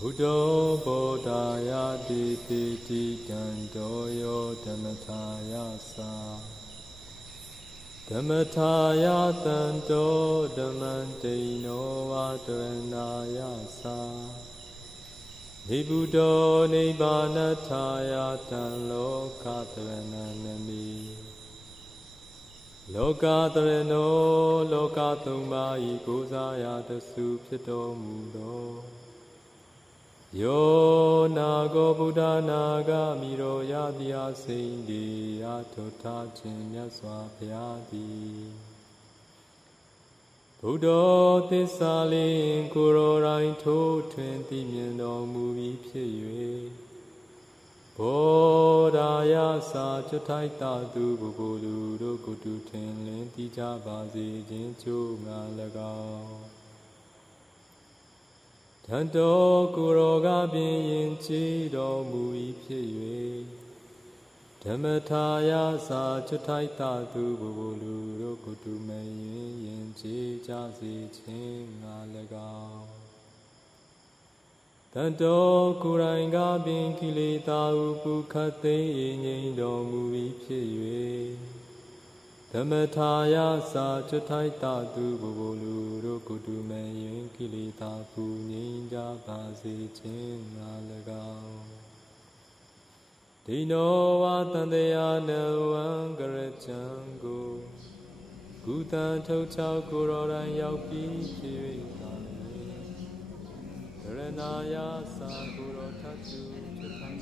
Buddho Bodhaya Diti Dandoyo Dhammataya Sa Dhammataya Dando Dhammantino Vadaranaya Sa Nibuddho Nibbanataya Lokadharanami Lokadarano Lokathumai Gozaya Dasu Pito Mudo Yo Nago Buddha Naga Miro Yadya Sindi Atota Chinya Swapyadi Buddha Tissalin Kuro Rain To 20 Mino Muvi Pye Bodhaya Sa Chutai Tadu Bugulu Rukutu Tenlin Tija Bazi Jinchu Ngalagao Tanto Kuroga Bin Chido Mui Pye Dhammataya Sa Chutai Tadu Bugulu Rukutu Mayin Yin Chi Jasi Chin Ngalagao Tanto Kuranga Bin Kilita Upu Kate Yin Do Mui Pye Dhammataya Sa Chutai Tadu Bugulu Rukutu Mayin Kilita Puninja Basi Chin Nalagao Dino Vatandeya No Angarachango Gutan Tochao Kuroran Yaupi Piri Karanaya Sa Kuro Tatu Chutai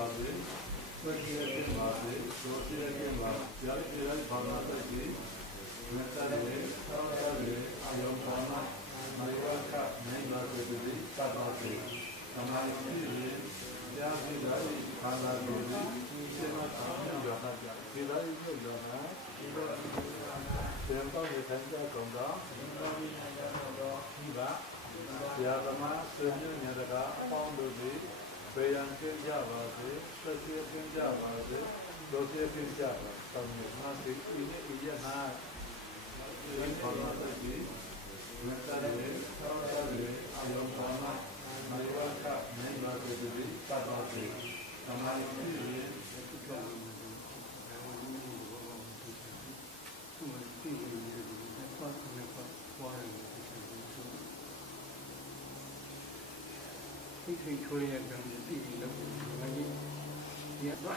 बाजे स्वकीय के बाजे दोषी के बाजे यार तेरा भावना तो जी मेरा रे सारा रे आयो भावना मेरा का नहीं बात है जी सब बातें हमारी चीज़ क्या भी जाए खाना भी सेवा करने जाता क्या केवल ये जाना सेवा में ठंडा होगा इवा यादमा स्वयं निरगा पाउंड भी बेयन के जावाजे सत्य के जावाजे दोषी के जावा तब ना इन्हें ये ना ये भावना तो जी मेरा रे सारा रे आयो भावना मेरा का नहीं बात है जी सब बातें हमारी चीज़ khi thuê gần đi là mấy việc đó.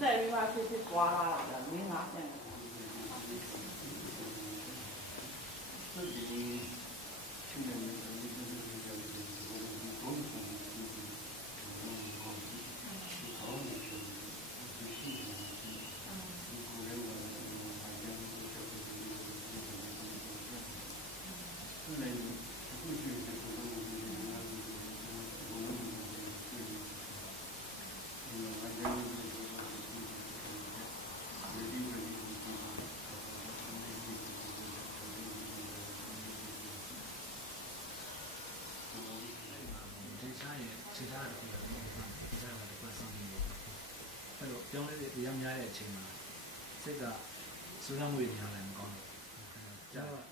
Đây mà cái qua là miếng ngắt này. Cái gì chúng mìnhပြောင်းလဲတဲ့တရားများတဲ့အချိန်မှာစိတ်ကစူးစမ်းမှုတွေများလည်းမကောင်းဘူး။ကြာတော့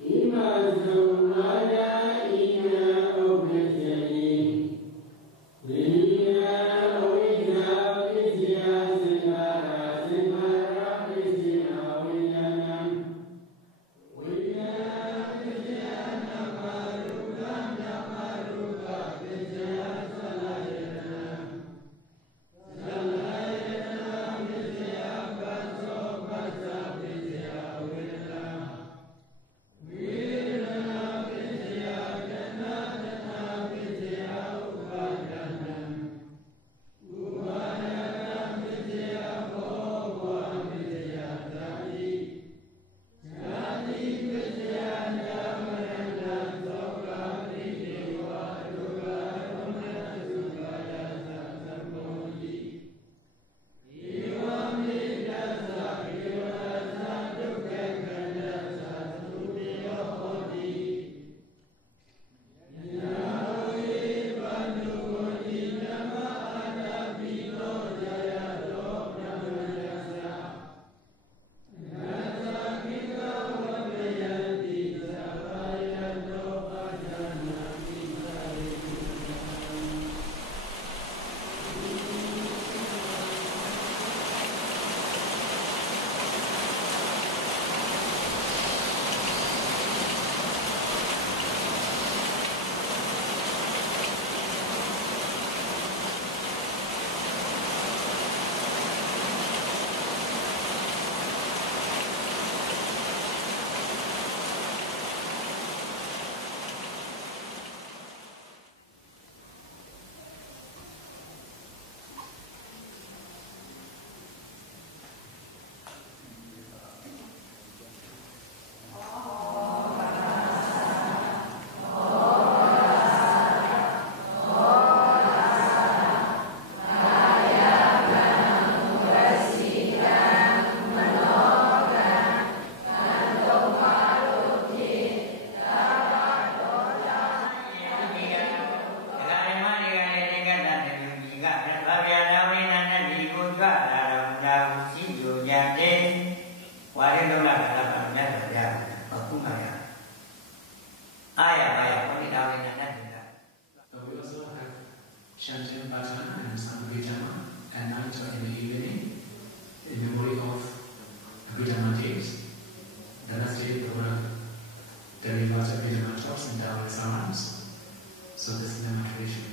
Ima Chanting bhajan and some Abhidhamma at night or in the evening in memory of Abhidhamma days. The last day the Buddha delivers Abhidhamma talks and Dhamma sermons. So this is the tradition.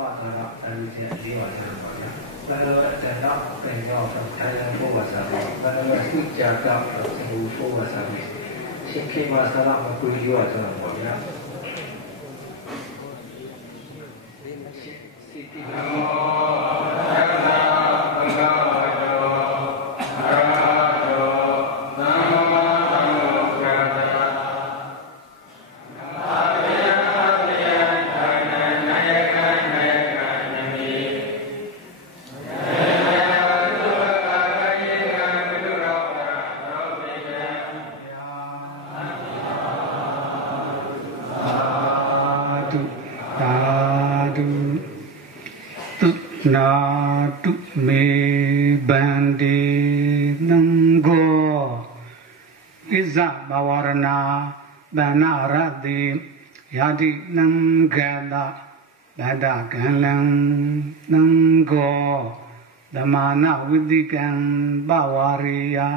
ว่าสาระอันนี้ดีกว่าทางเนี่ยแล้วก็จะนับเป็นยอดของไทยและผู้ว่าสาระแล้วก็ที่จะกลับกับผู้ว่าสาระเช่นที่ว่าสาระมันคุยอยู่ทางหมดนะนาตุเมบันเดนังโกอิซาบาวรณาบานาราดิยาดินังกาดาบาดากันลังนังโกดมานาวิดิกันบาวาริยา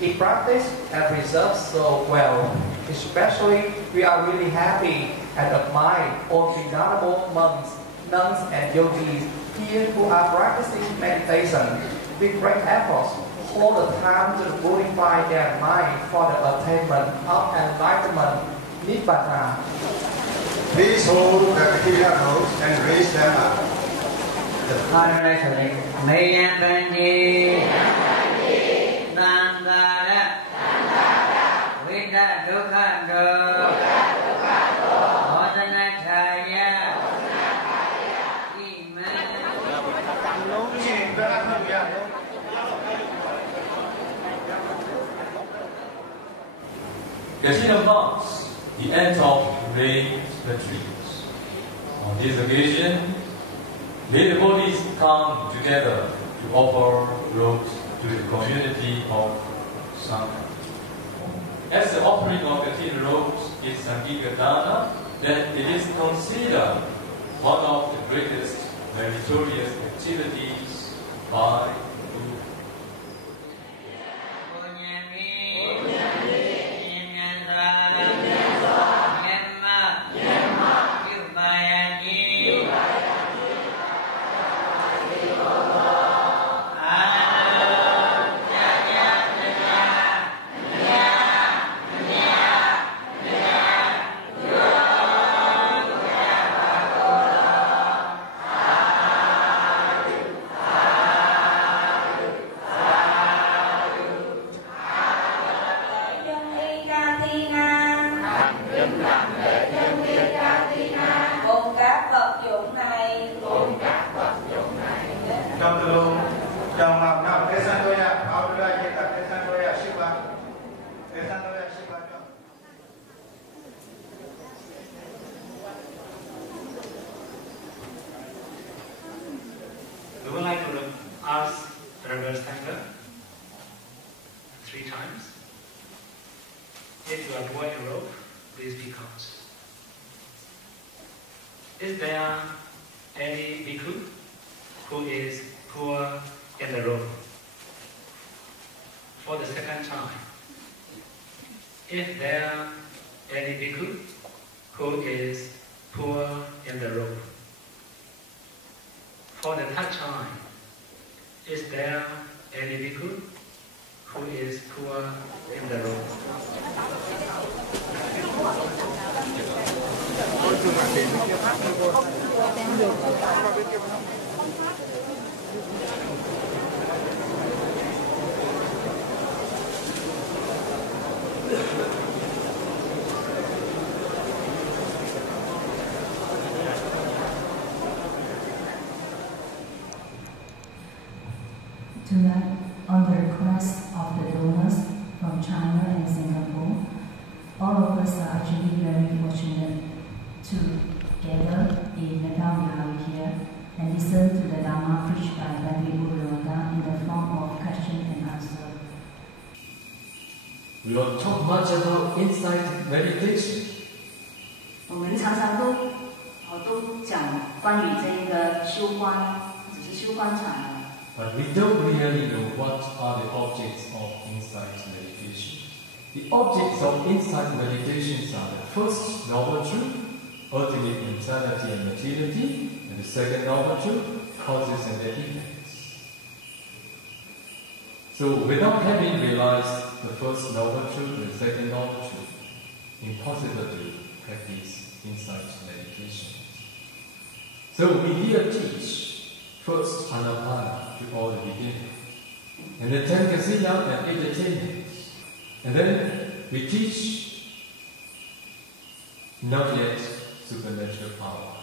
He practiced and preserved so well. Especially, we are really happy and admire all the venerable monks, nuns, and yogis here who are practicing meditation with great efforts all the time to purify their mind for the attainment of enlightenment, Nibbana. Please hold the material ropes and raise them up. The Parashari Mayambandi Nandara Vita Dukkando Modanachaya Consider monks, the end of rain retreats. On this occasion, may the bodies come together to offer robes to the community of Sangha. As the offering of the tin robes is Sangika Dana, then it is considered one of the greatest meritorious activities by Gồm các vật dụng này. Trong từ luôn, trong học năm cái sang tôi à, học được cái tập cái sang tôi à, ship vào, cái sang tôi à, ship vào cho. We would like to ask Reverend Sanger 3 times. If you are poor in rope, please speak out. Is there any bhikkhu who is poor in the rope? For the second time, is there any bhikkhu who is poor in the rope? For the third time, is there any bhikkhu who is poor in the rope? Tonight, on the request of the donors from China and Singapore, all of us are actually very fortunate to gather in Medam Vihari here and listen to the Dharma preached by Bhante Buddha in the form of question and answer. We don't talk much about insight meditation. 我们常常都讲关于这个修观，只是修观禅。 But we don't really know what are the objects of insight meditation. The objects of insight meditations are the first noble truth, ultimate insanity and materiality, and the second noble truth, causes and their effects. So without having realized the first noble truth and the second noble truth, impossible to practice insight meditation. So we here teach first Anapana to all the beginning, and then 10 Kasina and 8 attainments. And then we teach not yet supernatural power,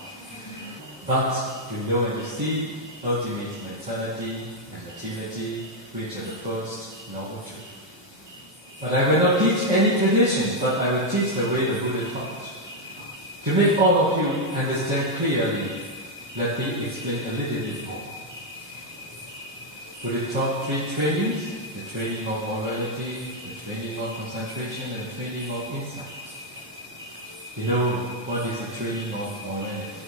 but to know and to see ultimate mentality and materiality, which are the first noble truth. But I will not teach any tradition, but I will teach the way the Buddha taught. To make all of you understand clearly, let me explain a little bit more. Buddha taught 3 trainings: the training of morality, the training of concentration, and the training of insight. You know what is the training of morality?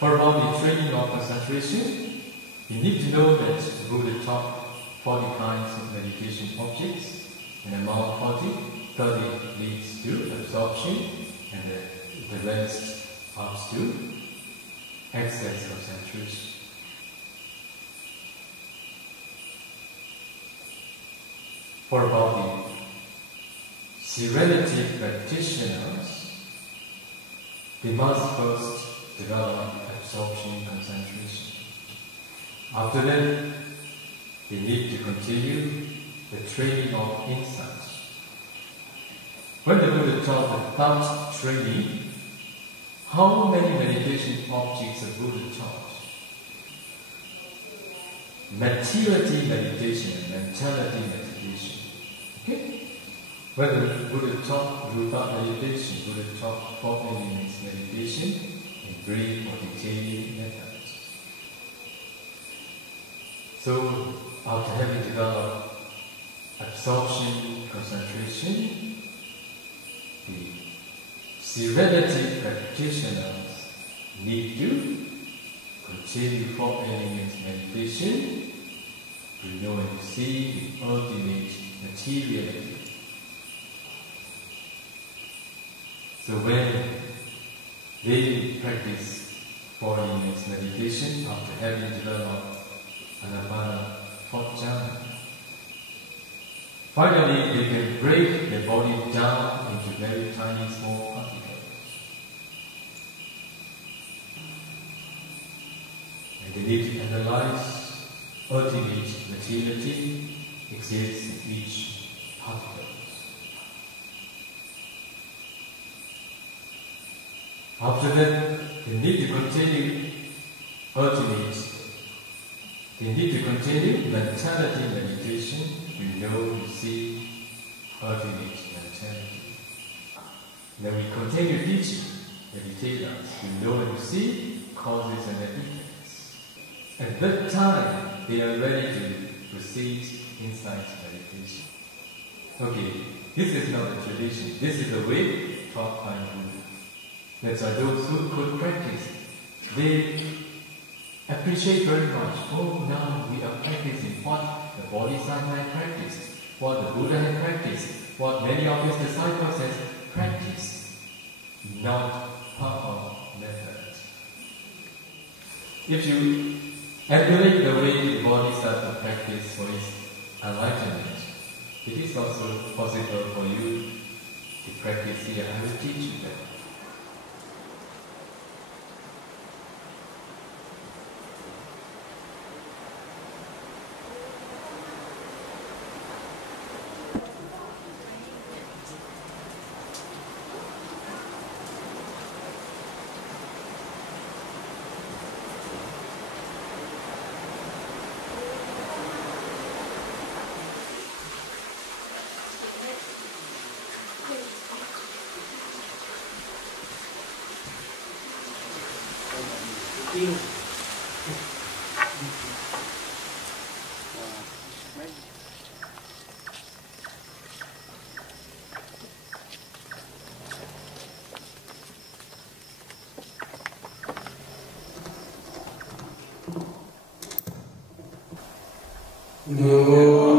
For about the training of concentration, you need to know that the Buddha taught 40 kinds of meditation objects, and among 30 leads to absorption, and the rest comes to excess concentration. For about the serenity practitioners, they must first develop absorption concentration. After that, they need to continue the training of insight. When the Buddha taught about training, how many meditation objects the Buddha taught? Materiality meditation and mentality meditation. Okay? When the Buddha taught Rupa meditation, Buddha taught 4 elements meditation in brief or detailed methods. So, after having developed absorption, concentration, the serenity practitioners need to continue 4 elements meditation to know and see the ultimate materiality. So when they practice 4 elements meditation after having developed Anapana 4th jhana, finally they can break the body down into very tiny small particles. And they need to analyze ultimate materiality exists in each particle. After that, they need to continue ultimate. They need to continue mentality meditation. We know, we see ultimate mentality. Then we continue teaching, meditate us. We know and we see causes and effects. At that time, they are ready to proceed insight meditation. Okay, this is not a tradition. This is the way taught by Buddha. That's why those who could practice, they appreciate very much. Oh, now we are practicing what the Bodhisattva had practiced, what the Buddha had practiced, what many of his disciples have practiced. Not part of method. If you emulate the way the Bodhisattva practiced for his enlightenment, it is also possible for you to practice here. I will teach you that. Wa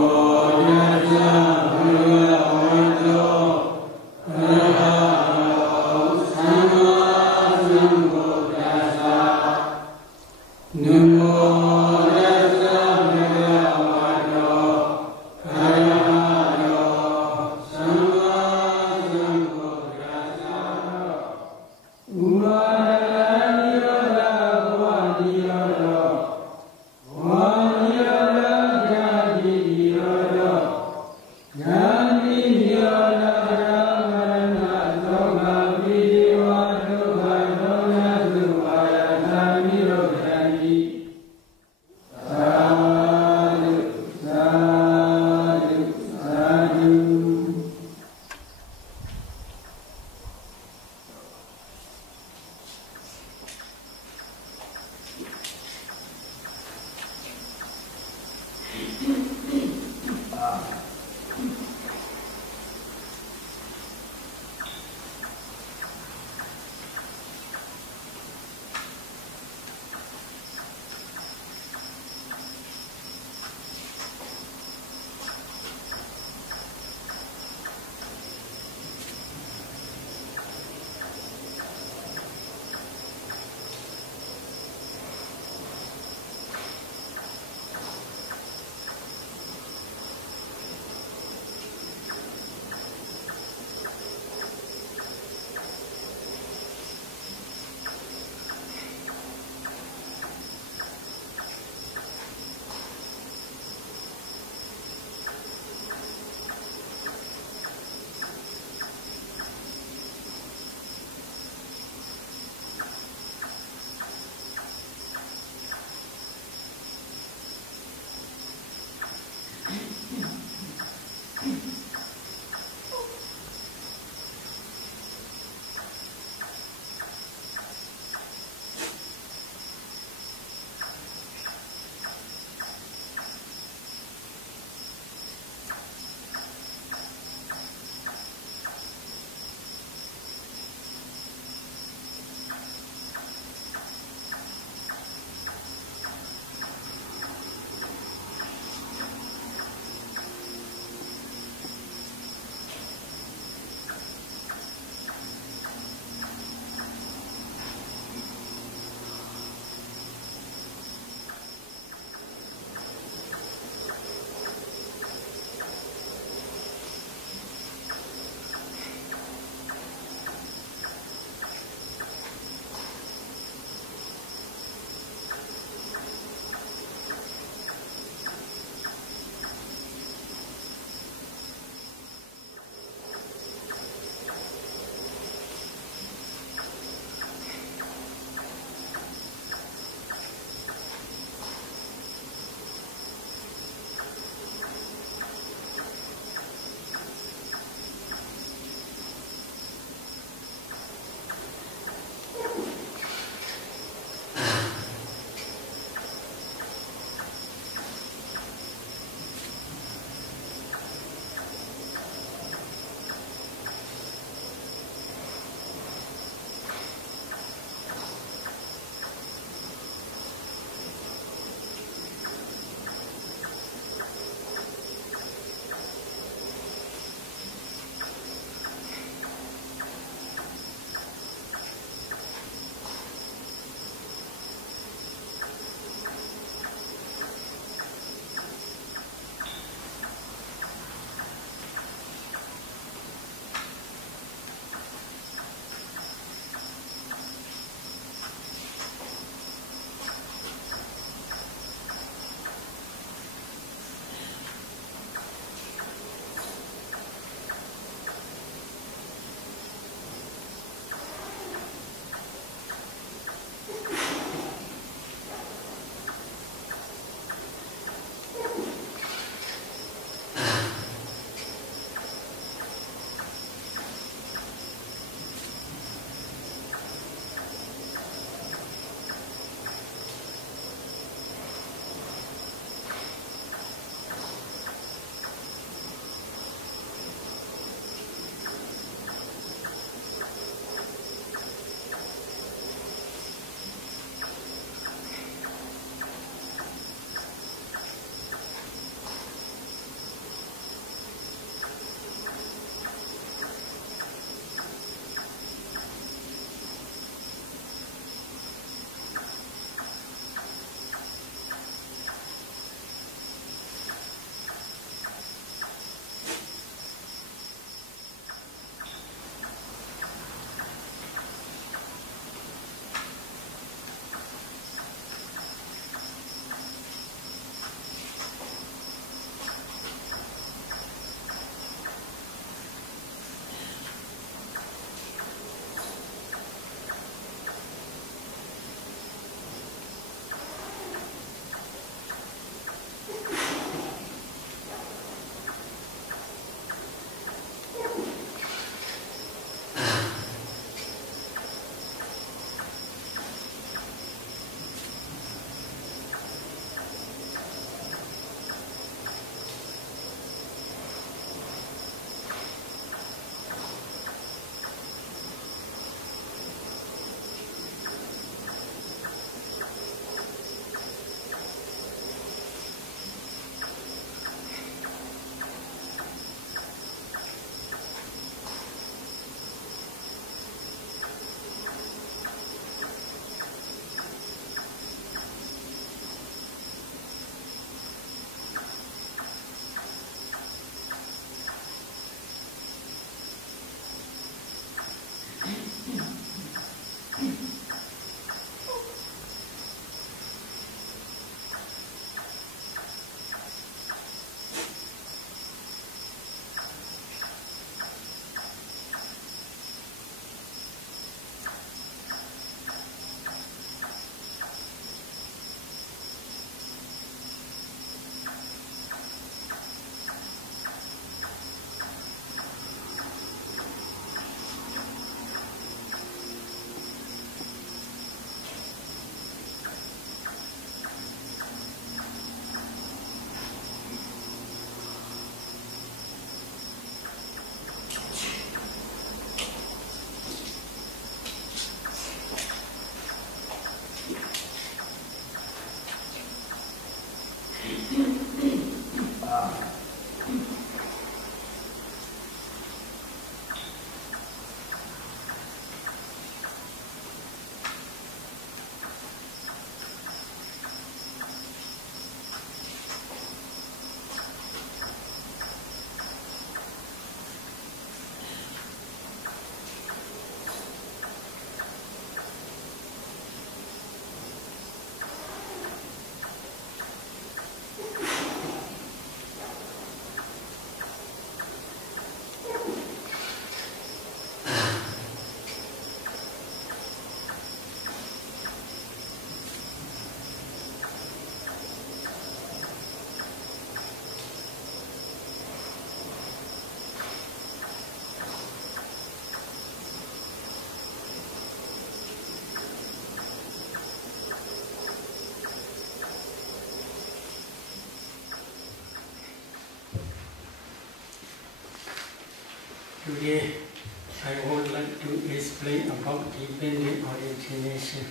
to explain about dependent origination.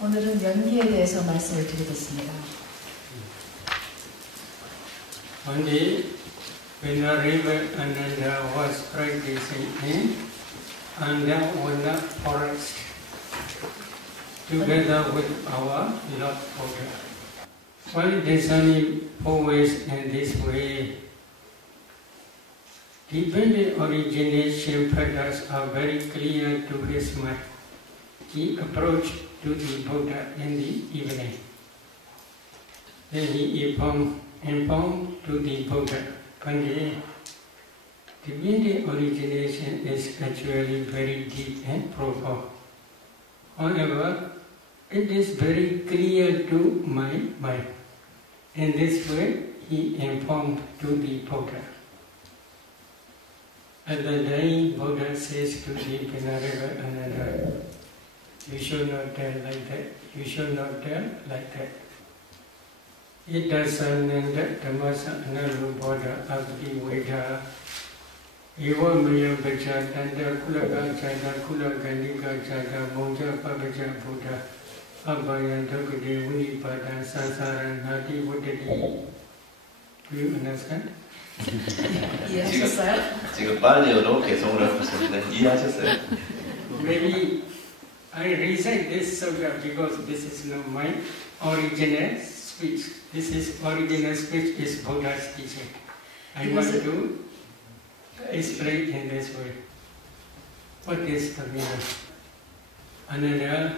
오늘은 연기에 대해서 말씀을 드리겠습니다. One day, when the river Ananda was practicing in Andamwana forest, together with our Lord Buddha. While discerning always in this way, dependent origination patterns are very clear to his mind. He approached to the Buddha in the evening. Then he informed to the Buddha, Pandit, dependent origination is actually very deep and profound. However, it is very clear to my mind. In this way, he informed to the Buddha. At the day, Buddha says to the Venerable Ananda, you should not tell like that, you should not tell like that. Itasananda Dhammasa Analuboda Abdi Veda Ewa Maya Baja Tanda Kulaga Chada Kulaganika Chada Moja Pabaja Buddha Abhaya Dhokade Unipada Sansara Nadi Vodadi. Do you understand? 이해하셨어요? 지금 빨리어로 개성을 하셨는데 이해하셨어요? Maybe I recite this sutta because this is not my original speech. This is original speech is Buddha's teaching. I want to explain in this way. What is the meaning? Another,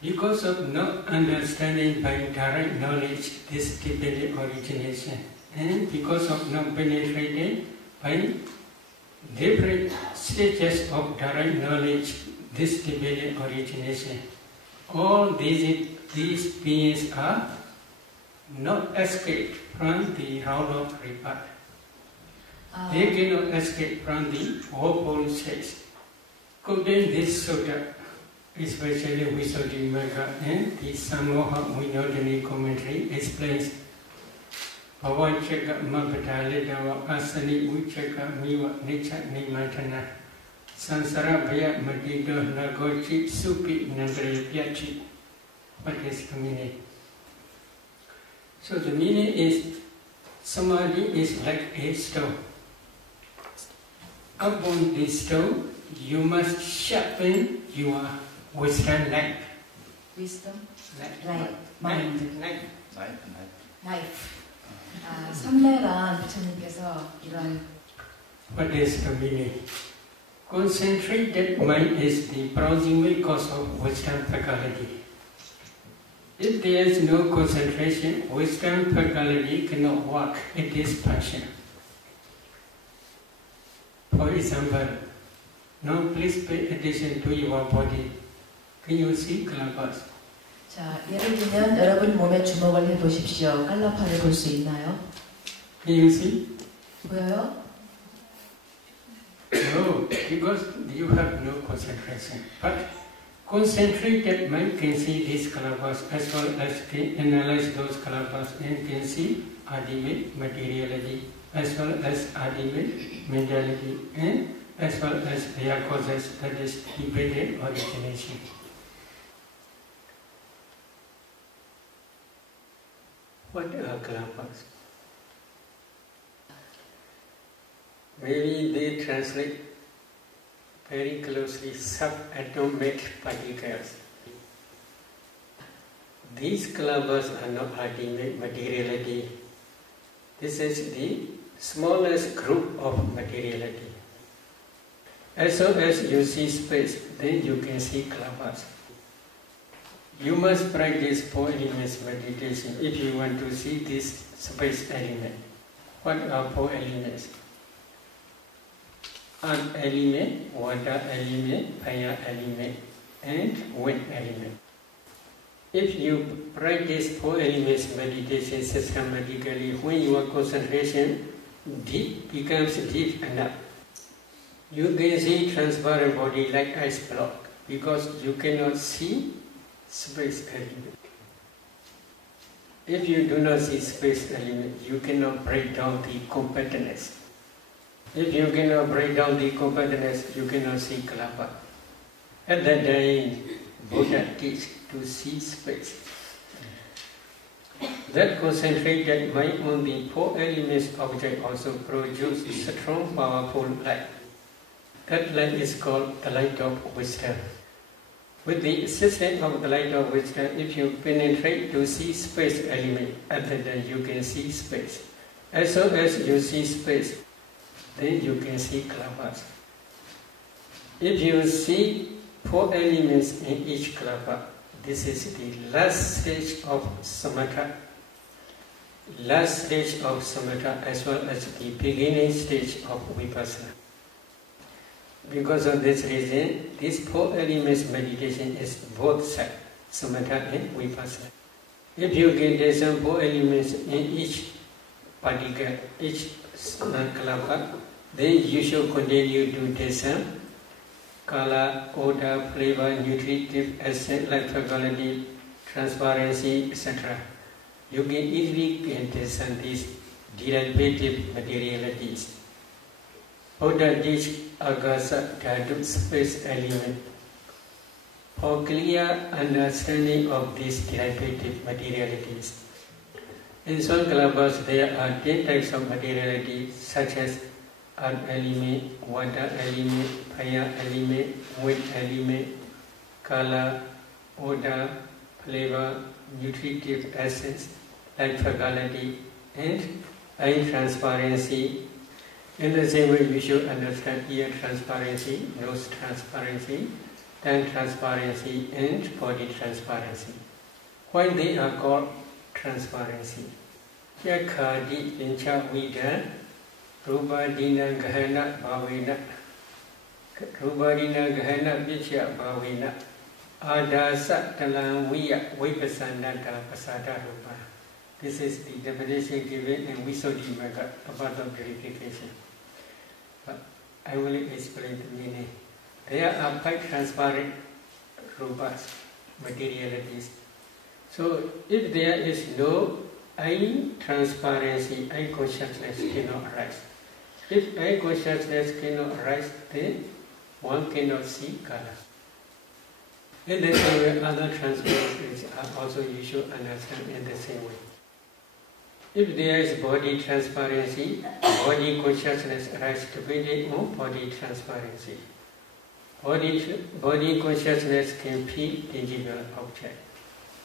because of not understanding by direct knowledge this dependent origination, and because of not penetrating by different stages of direct knowledge this dependent origination, all these beings are not escape from the round of rebirth. They cannot escape from the woeful stage. Quoting this sutta, especially Visuddhimagga and the Samoha Vinodani commentary explains Bhavachaka Mabhadalidawa Asani Uchaka Miwa Nicha Nimatana Sansara Bhaya Madido Nagochi Supi Nandre Pyachi. What is the meaning? So the meaning is Samadhi is like a stone. Upon this stone, you must sharpen your wisdom knife. Wisdom? Knife. Mind. Knife. 삼례란 부처님께서 이런 What is the meaning? Concentrated mind is the proximal cause of wisdom faculty. If there is no concentration, wisdom faculty cannot work at this function. For example, now please pay attention to your body. Can you see Kalabas? 자, 예를 들면 여러분 몸에 주목을 해보십시오. 깔라파를 볼 수 있나요? Can you see? 보여요? No, because you have no concentration. But concentrated mind can see these Kalabas as well as can analyze those Kalabas and can see ultimate materiality as well as ultimate mentality and as well as their causes, that is dependent origination. What are Kalabas? Maybe they translate very closely subatomic particles. These Kalabas are not ultimate materiality. This is the smallest group of materiality. As soon as you see space, then you can see Kalabas. You must practice 4 elements meditation if you want to see this space element. What are 4 elements? Earth element, water element, fire element, and wind element. If you practice 4 elements meditation systematically, when your concentration becomes deep enough, you can see transparent body like ice block because you cannot see space element. If you do not see space element, you cannot break down the compactness. If you cannot break down the compactness, you cannot see kalapa. At that time, Buddha teach to see space. That concentrated mind on the four elements object also produce strong, powerful light. That light is called the light of wisdom. With the assistance of the light of wisdom, if you penetrate to see space element, at that time you can see space. As soon as you see space, then you can see kalapas. If you see four elements in each kalapa, this is the last stage of samatha. Last stage of samatha as well as the beginning stage of vipassana. Because of this reason, this four elements meditation is both sides, samatha and vipassana. If you get some four elements in each particle, each kalapa, then you should continue to discern color, odor, flavor, nutritive, essence, light quality, transparency, etc. You can easily discern these derivative materialities. Buddha teach agasa dhatu space element. For clear understanding of these derivative materialities. In some kalapas there are 10 types of materiality such as earth element, water element, fire element, wood element, color, odor, flavor, nutritive essence, light quality, and eye transparency. In the same way, you should understand ear transparency, nose transparency, tongue transparency, and body transparency. Why they are called transparency? Yakhadi incha vida, rubadina gahana bhavina, rubadina gahana vichya bhavina, adasa talanviya vipasanata pasada rupa. This is the definition given in Visuddhimagga about the purification. But I will explain the meaning. There are 5 transparent rupas, materialities. So if there is no eye transparency, eye consciousness cannot arise. If eye consciousness cannot arise, then one cannot see color. In the same way, other transparencies are also you should understand in the same way. If there is body transparency, body consciousness arises depending on body transparency. Body consciousness can feel tangible object.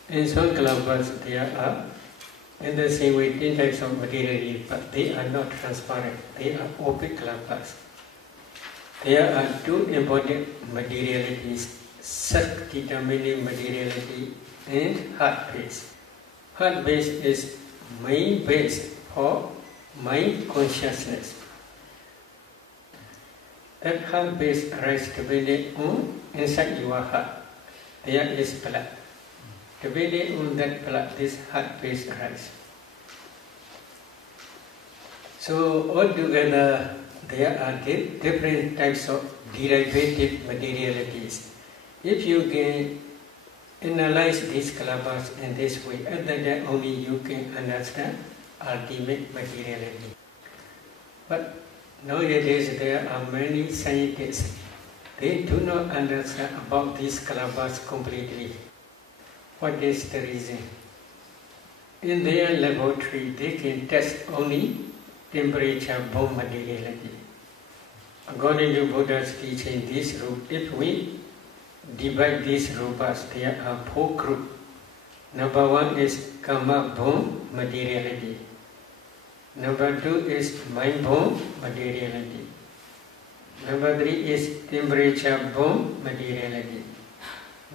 In some kalapas there are, in the same way, 10 types of materiality, but they are not transparent. They are opaque kalapas. There are 2 important materialities, Sat determining materiality and heart base. Heart base is main base for mind consciousness. That heart base arises depending on inside your heart. There is blood. Depending on that blood, this heart base arises. So altogether, there are different types of derivative materialities. If you can analyze these kalapas in this way, at that time only you can understand ultimate materiality. But nowadays there are many scientists. They do not understand about these kalapas completely. What is the reason? In their laboratory, they can test only temperature-borne materiality. According to Buddha's teaching, this group, if we divide these rupas, there are 4 groups. Number 1 is karma-borne materiality. Number 2 is mind-borne materiality. Number 3 is temperature-borne materiality.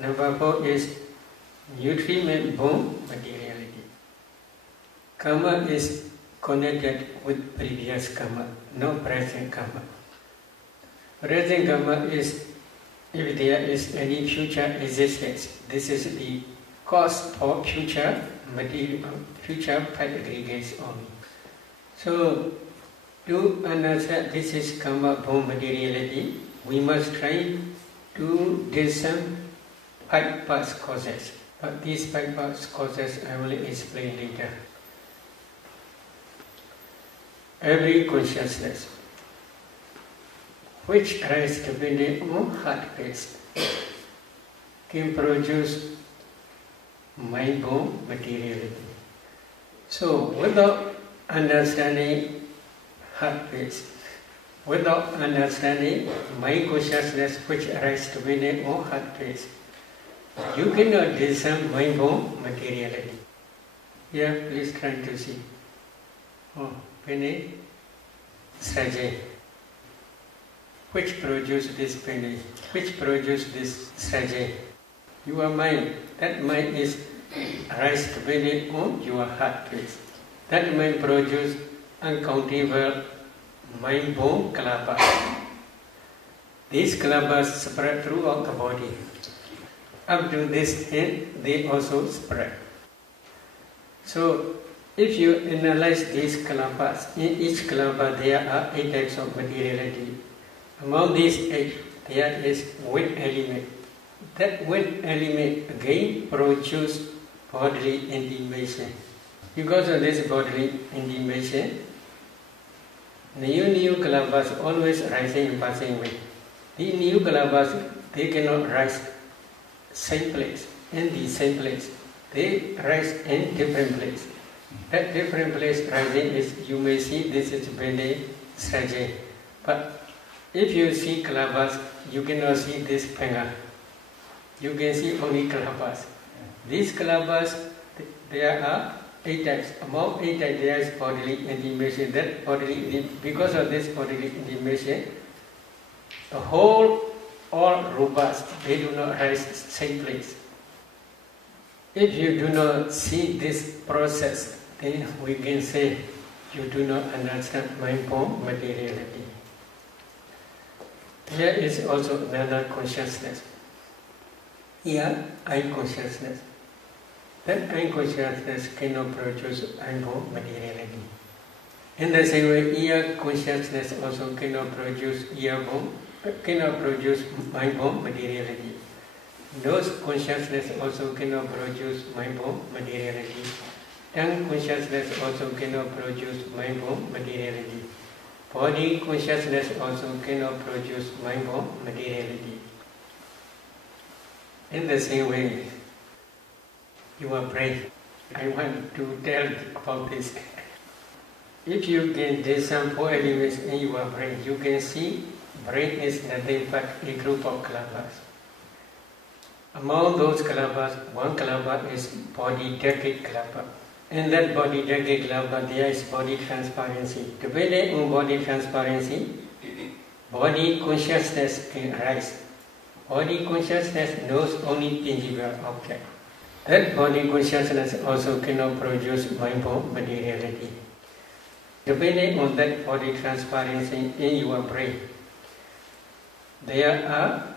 Number 4 is nutriment-borne materiality. Karma is connected with previous karma, no present karma. Present karma is if there is any future existence. This is the cause for future material, future part aggregates only. So, to understand this is karma-borne materiality, we must try to discern 5 past causes. But these 5 past causes I will explain later. Every consciousness which arise depending on heart base, can produce mind-born materiality. So, without understanding heart base, without understanding mind consciousness which arises depending on heart base, you cannot discern mind-born materiality. Here, please try to see. Oh, penny, strategy. Which produce this penny? Which produce this strategy? Your mind. That mind is arise depending on your heart base. That mind produce uncountable mind-born kalabas. These kalabas spread throughout the body. Up to this end, they also spread. So, if you analyze these kalabas, in each kalaba there are 8 types of materiality. Among these 8, there is wind element. That wind element again produces bodily intimation. Because of this bodily intimation, new kalabas always rising and passing away. The new kalabas, they cannot rise same place, in the same place. They rise in different place. That different place rising is, you may see this is Bene Sraje. But if you see kalabas, you cannot see this panga. You can see only kalabas. These kalabas, there are 8 types. Among 8 types, there is bodily intimation. That bodily, because of this bodily intimation, the whole, all rupas, they do not rise same place. If you do not see this process, then we can say you do not understand mind-born materiality. There is also another consciousness. Here, I consciousness. That I consciousness cannot produce mind-born materiality. In the same way, ear consciousness also cannot produce mind-born materiality. Nose consciousness also cannot produce mind-born materiality. Tongue consciousness also cannot produce mind-born materiality. Body consciousness also cannot produce mind-born materiality. In the same way, your brain, I want to tell about this. If you can discern 4 elements in your brain, you can see brain is nothing but a group of kalabas. Among those kalabas, one kalaba is body decade kalaba. In that body decade kalaba, there is body transparency. Depending on body transparency, body consciousness can arise. Body consciousness knows only tangible object. That body consciousness also cannot produce mind-born materiality. Depending on that body transparency in your brain, there are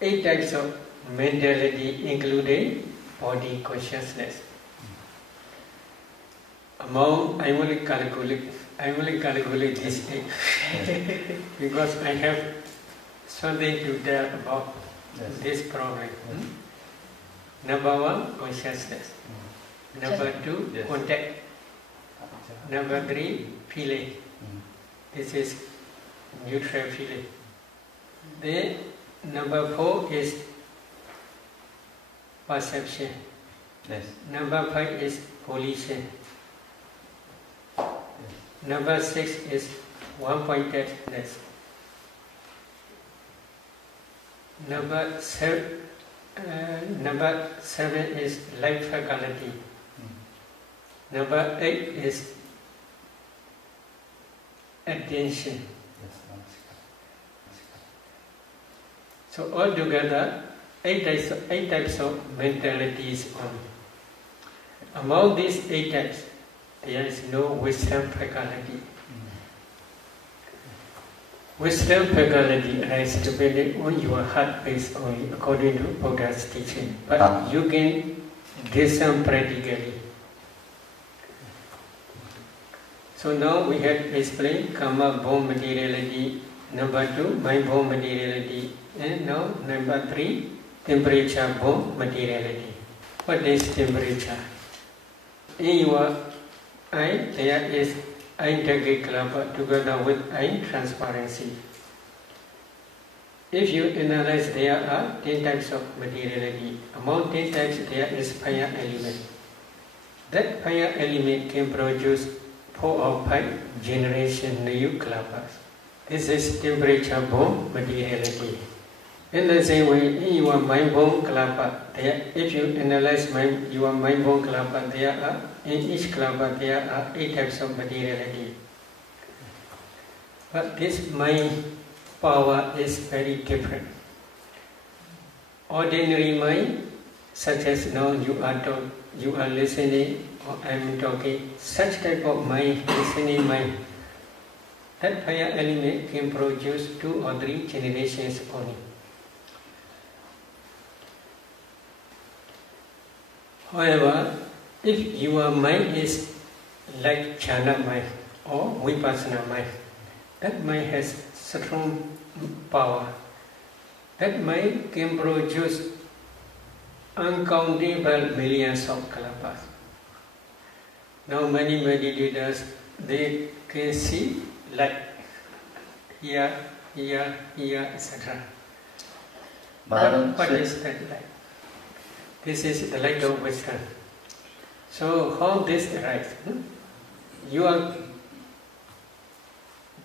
8 types of mentality, including body consciousness. Among, I will calculate this 8 because I have something to tell about this problem. Number 1, consciousness. Number 2, contact. Number 3, feeling. This is neutral feeling. Then number 4 is perception. Number 5 is volition. Number 6 is one-pointedness. Number 7 is life faculty. Number 8 is attention. So altogether, 8 types of mentalities only. Among these 8 types, there is no wisdom faculty. Wisdom faculty is dependent on your heart base only, according to Buddha's teaching. But you can discern practically. So now we have explained karma-born materiality. Number 2, mind-born materiality. And now number 3, temperature-born materiality. What is temperature? In your eye, there is eye decade kalaba together with eye transparency. If you analyze, there are 10 types of materiality. Among 10 types, there is fire element. That fire element can produce 4 or 5 generation new kalpas. This is temperature-borne materiality. In the same way, in your mind-borne kalapa, if you analyze your mind-borne kalapa, in each kalapa there are 8 types of materiality. But this mind power is very different. Ordinary mind, such as now you are listening or I am talking, such type of mind, listening mind, that fire element can produce 2 or 3 generations only. However, if your mind is like jhana mind or vipassana mind, that mind has strong power. That mind can produce uncountable millions of kalpas. Now many meditators, they can see light here, etc. But what is that light? This is the light of wisdom. So how this arises? You are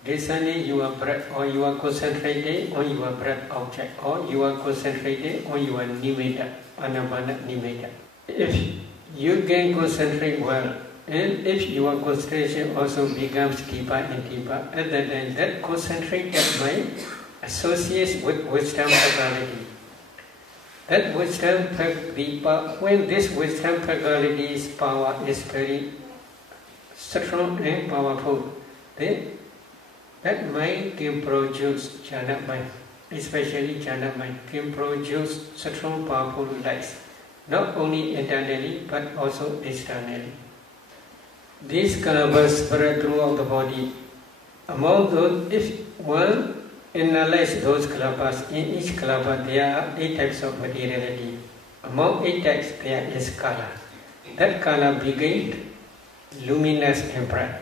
discerning your breath, or you are concentrating on your breath object, or you are concentrating on your nimitta, anapana nimitta. If you can concentrate well, and if your concentration also becomes deeper and deeper, at that time that concentrated mind associates with wisdom faculty. That wisdom faculty, when this wisdom faculty's power is very strong and powerful, then that mind can produce jhana mind, especially jhana mind, can produce strong powerful lights, not only internally but also externally. These kalpas spread throughout the body. Among those, if one analyzes those kalpas, in each kalapa there are 8 types of materiality. Among 8 types there is kala. That kala begins luminous and bright.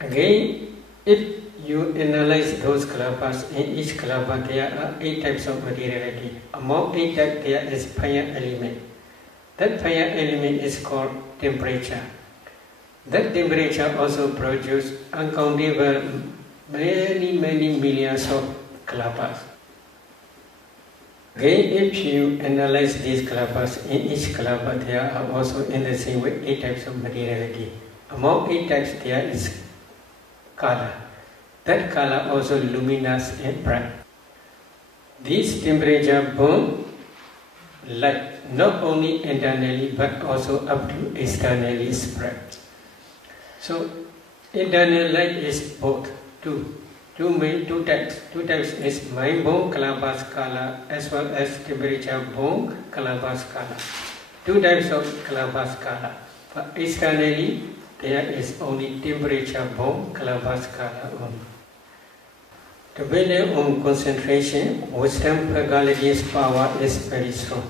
Again, if you analyze those kalpas, in each kalapa there are 8 types of materiality. Among 8 types there is fire element. That fire element is called temperature. That temperature also produces uncountable many millions of kalpas. Again, if you analyze these kalpas, in each kalapa there are also in the same way 8 types of materiality. Among 8 types there is kala. That kala also luminous and bright. This temperature burn light not only internally but also up to externally spread. So internal light is both two types. 2 types is mind-borne kalapas kala as well as temperature-borne kalapas kala. 2 types of kalapas kala. But externally there is only temperature-borne kalapas kala only. Depending on concentration, wisdom faculty's power is very strong.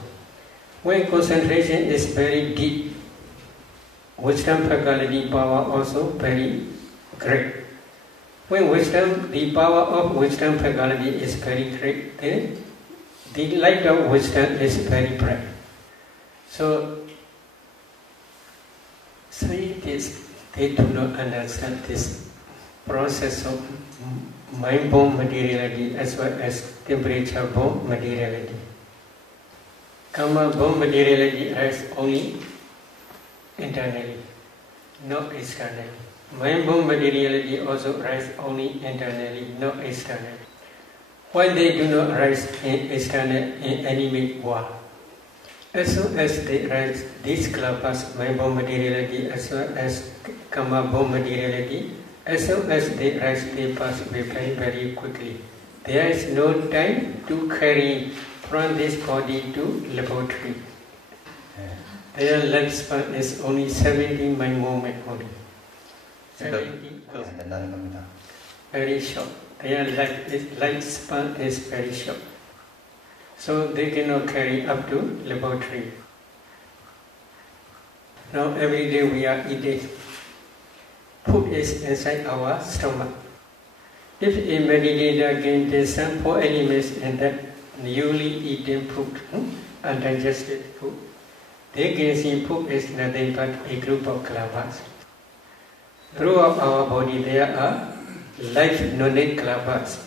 When concentration is very deep, wisdom faculty power also very great. When the power of wisdom faculty is very great, then the light of wisdom is very bright. So scientists, they do not understand this process of mind-borne materiality as well as temperature-borne materiality. Karma-borne materiality is only internally, not externally. Mind-borne materiality also arises only internally, not externally. Why they do not arise in external in enemy war? As soon as they rise, these kalpas, mind-borne materiality as well as karma-borne materiality, as soon as they rise, they pass away very quickly. There is no time to carry from this body to laboratory. Their lifespan is only 70 mind moment only. 70. Very short. Their lifespan is very short. So they cannot carry up to laboratory. Now every day we are eating. Food is inside our stomach. If a meditator can discern 4 elements in that newly eaten food, undigested food, they can see food is nothing but a group of kalapas. Throughout our body there are life knowledge kalapas.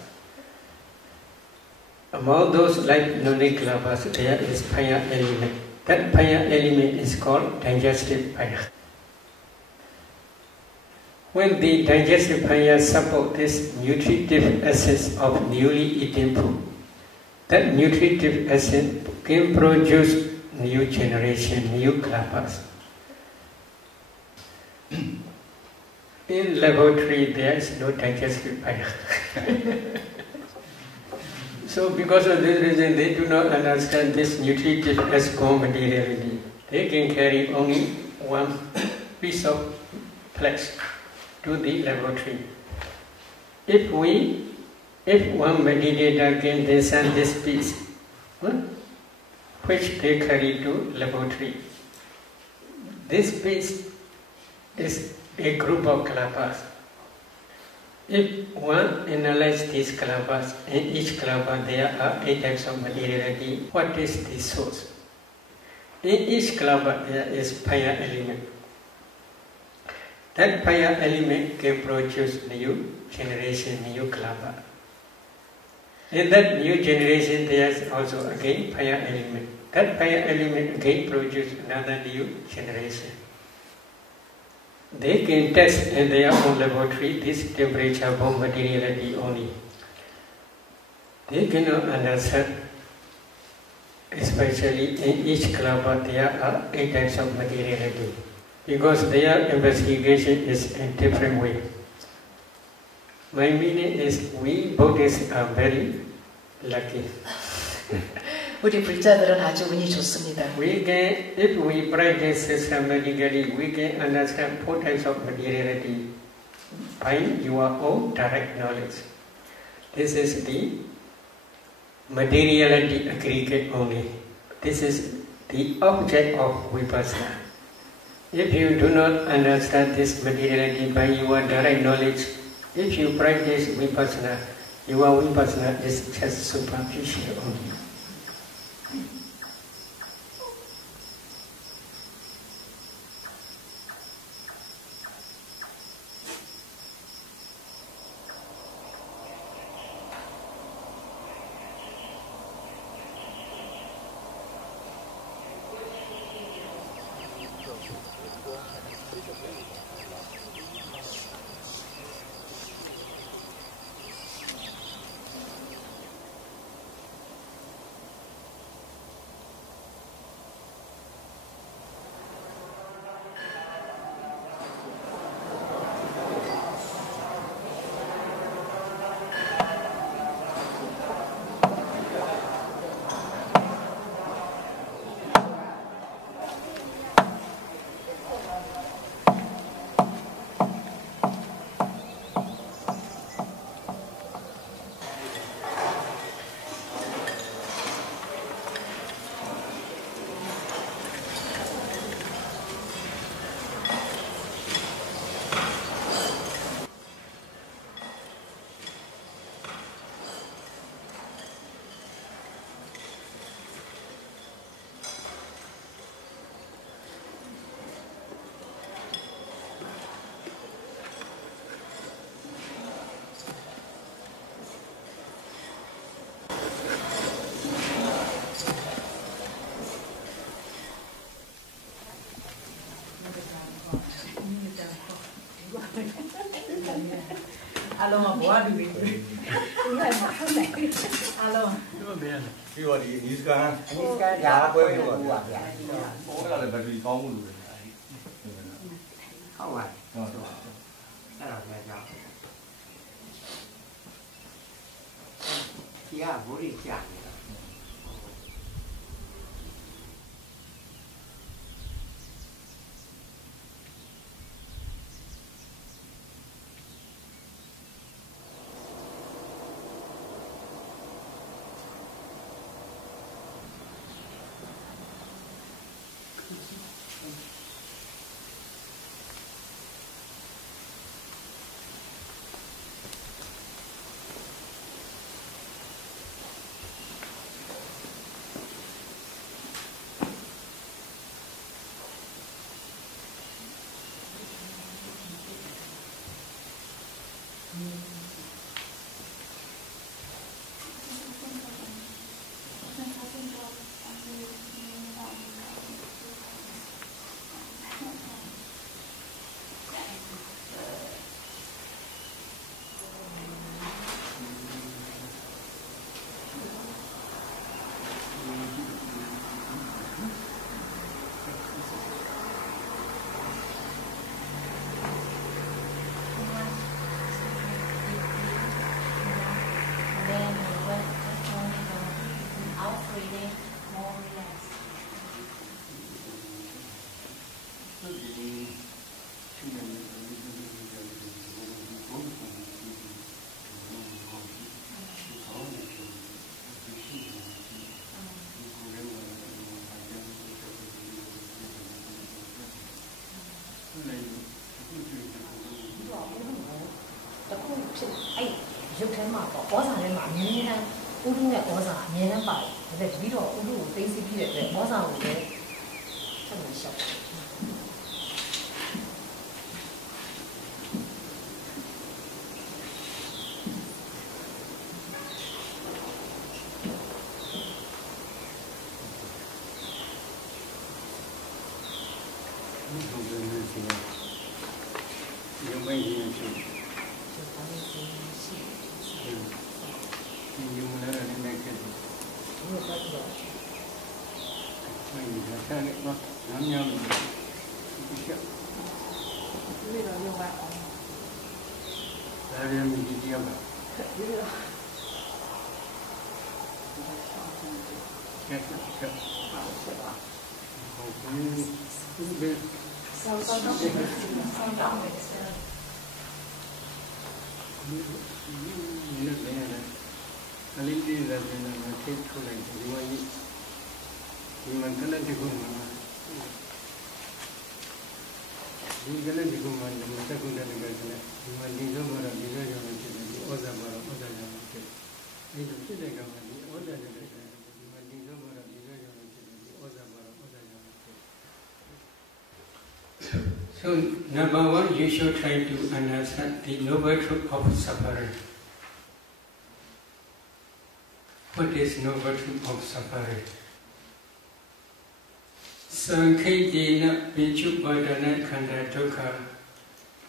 Among those life knowledge kalapas there is fire element. That fire element is called digestive fire. When the digestive fire supports this nutritive essence of newly eaten food, that nutritive essence can produce new generation, new kalapas. In laboratory there is no digestive fire. So because of this reason they do not understand this nutritive as core materiality. They can carry only one piece of flesh to the laboratory. If one meditator can discern this piece, which they carry to laboratory, this piece is a group of kalapas. If one analyzes these kalapas, in each kalapa there are 8 types of materiality. What is the source? In each kalapa there is fire element. That fire element can produce new generation, new kalapa. In that new generation there is also again fire element. That fire element again produces another new generation. They can test in their own laboratory this temperature bomb materiality only. They cannot understand, especially in each kalapa there are 8 types of materiality, because their investigation is in different way. My meaning is we Buddhists are very lucky. 우리 불자들은 아주 운이 좋습니다. We can, if we practice systematically, we can understand 4 types of materiality by your own direct knowledge. This is the materiality aggregate only. This is the object of vipassana. If you do not understand this materiality by your direct knowledge, if you practice vipassana, your vipassana is just superficial only. Alo mà bỏ đi bị cũng là mà không này alo cái gọi gì Niska dạ quên rồi cái là bởi vì có một người không à rồi đó là nhà nhỏ chị à bố đi chả မှာပေါ့ဩဇာထဲမှာအမြဲတမ်းဥဒုနဲ့ဩဇာအမြဲတမ်းပါတယ်ဒါပေမဲ့တပည့်တော်ဥဒုကိုသိသိပြီးတဲ့အတွက်ဩဇာကိုလည်းဆက်ပြီးရှောက်တယ်So, number one, you should try to understand the noble truth of suffering. What is noble truth of suffering? Sankhedina Vinchubhadana Khanda Dukkha.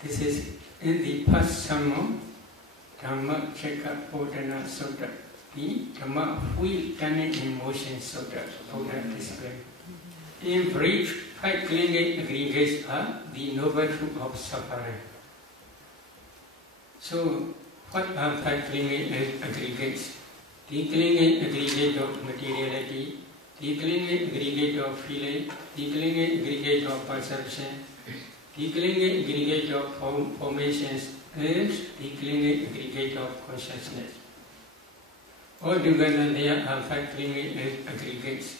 This is in the past sermon, Dhamma Chekka Bodhana Sutta, the Dhamma Wheel Turning in Motion Sutta, Buddha explained. In brief, 5 clinging aggregates are the noble truth of suffering. So, what are 5 clinging aggregates? The clinging aggregate of materiality, the clinging aggregate of feeling, the clinging aggregate of perception, the clinging aggregate of formations, and the clinging aggregate of consciousness. Altogether, there are 5 clinging aggregates.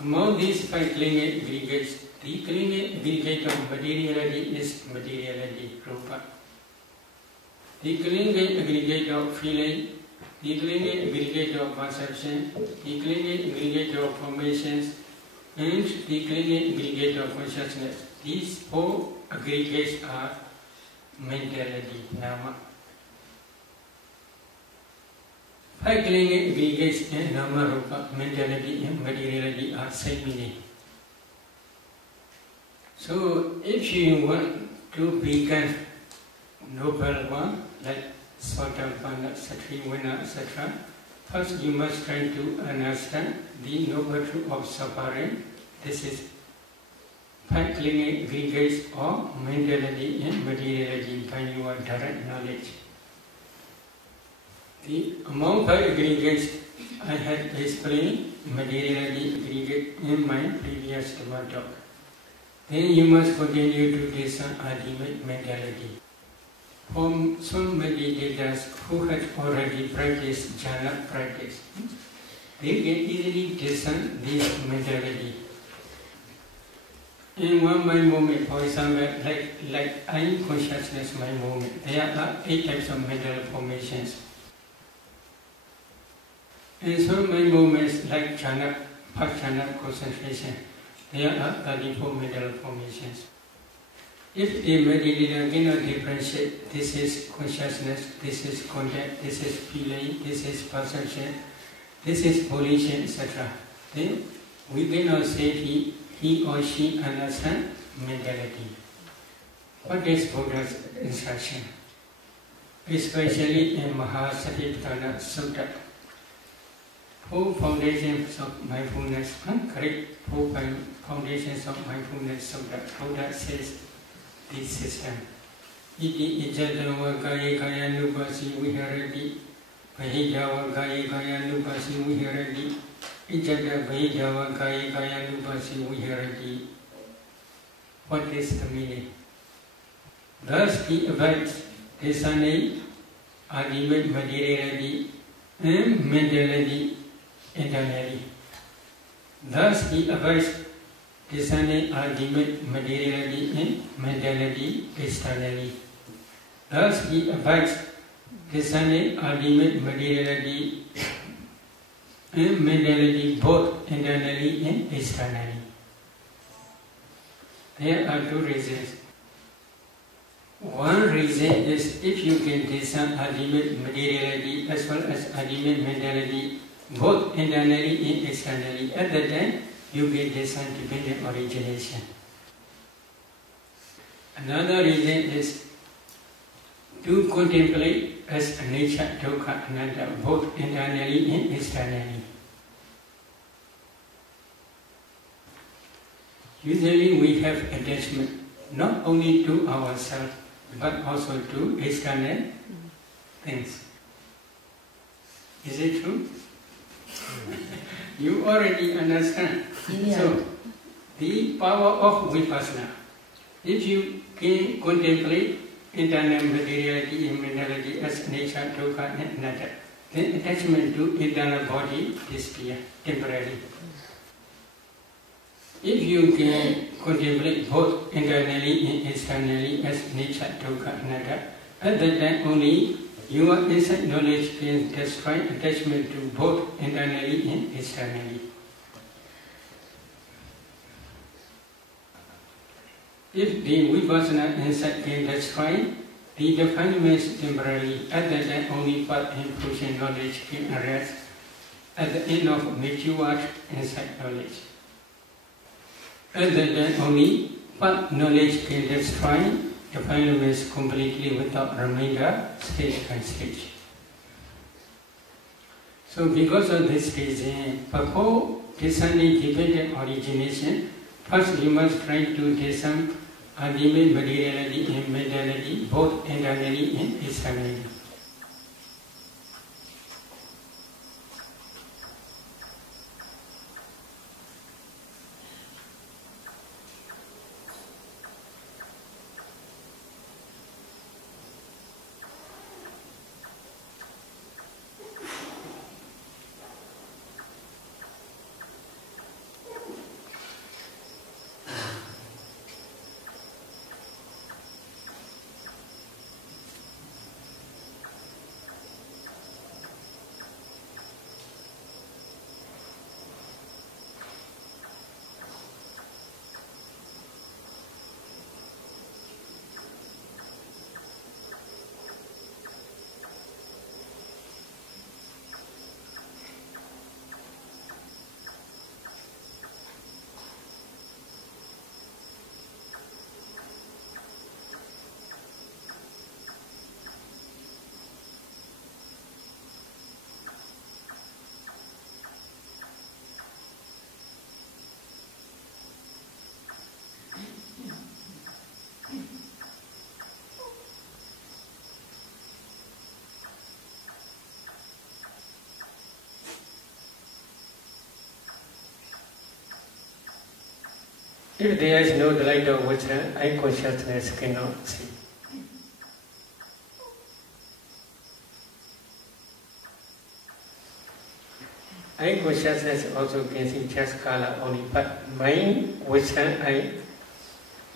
Among these 5 clinging aggregates, the clinging aggregate of materiality is materiality, rupa. The clinging aggregate of feeling, the clinging aggregate of perception, the clinging aggregate of formations, and the clinging aggregate of consciousness. These 4 aggregates are mentality, nama. 5 clinging aggregates in nama, rupa, mentality and materiality are same meaning. So, if you want to become noble one, like Sotapanna, Satrivanna, etc., first you must try to understand the noble truth of suffering. This is 5 clinging aggregates of mentality and materiality by your direct knowledge. Among 5 aggregates, I had explained materiality aggregate in my previous Dhamma talk. Then you must continue to discern ultimate mentality. For some meditators who had already practiced jhana practice, they can easily discern this mentality. In one mind movement, for example, like eye consciousness mind movement, there are 8 types of mental formations. In some mind movements like jhana, first jhana concentration, there are 34 mental formations. If a meditator cannot differentiate, this is consciousness, this is contact, this is feeling, this is perception, this is volition, etc., then we cannot say he or she understands mentality. What is Buddha's instruction? Especially in Mahasatipatthana Sutta, 4 foundations of mindfulness, correct 4 foundations of mindfulness Sutta, Buddha says this system. Iti ijadava kaya kaya nupasi viharati, vahidava kaya kaya nupasi viharati, ijada vahidava kaya kaya nupasi viharati. What is the meaning? Thus he abides discerning ultimate materiality and mentality internally. Thus he abides discerning ultimate materiality and mentality externally. Thus he abides discerning ultimate materiality and mentality both internally and externally. There are two reasons. One reason is if you can discern ultimate materiality as well as ultimate mentality both internally and externally, at that time you can discern dependent origination. Another reason is to contemplate as nature, dukkha, anatta, both internally and externally. Usually we have attachment not only to ourselves but also to external things. Is it true? You already understand. Yeah. So, the power of vipassana. If you can contemplate internal materiality and mentality as nature, dukkha and anatta, then attachment to internal body disappears temporarily. If you can contemplate both internally and externally as nature, dukkha, anatta, at that time only your inside knowledge can destroy attachment to both internally and externally. If the vipassana insight can destroy the defilements temporarily, at that time only path and fruition knowledge can arise at the end of matured insight knowledge. At that time only path knowledge can destroy defilements completely without remainder, stage by stage. So because of this reason, before discerning dependent origination, first you must try to discern ultimate materiality and mentality both internally and externally. If there is no delight of wisdom, eye consciousness cannot see. Eye consciousness also can see just color only, but mind, wisdom, eye,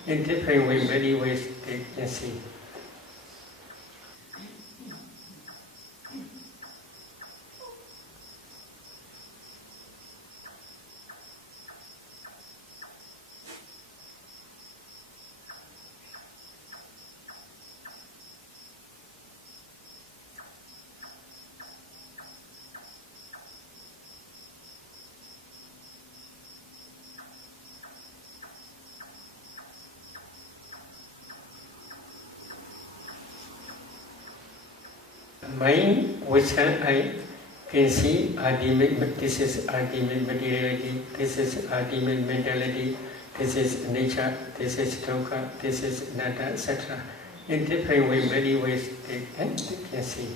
in different ways, many ways they can see. Mind, wisdom, I can see ultimate, this is ultimate materiality, this is ultimate mentality, this is nature, this is dukkha, this is anatta, etc. In different ways, many ways they can see.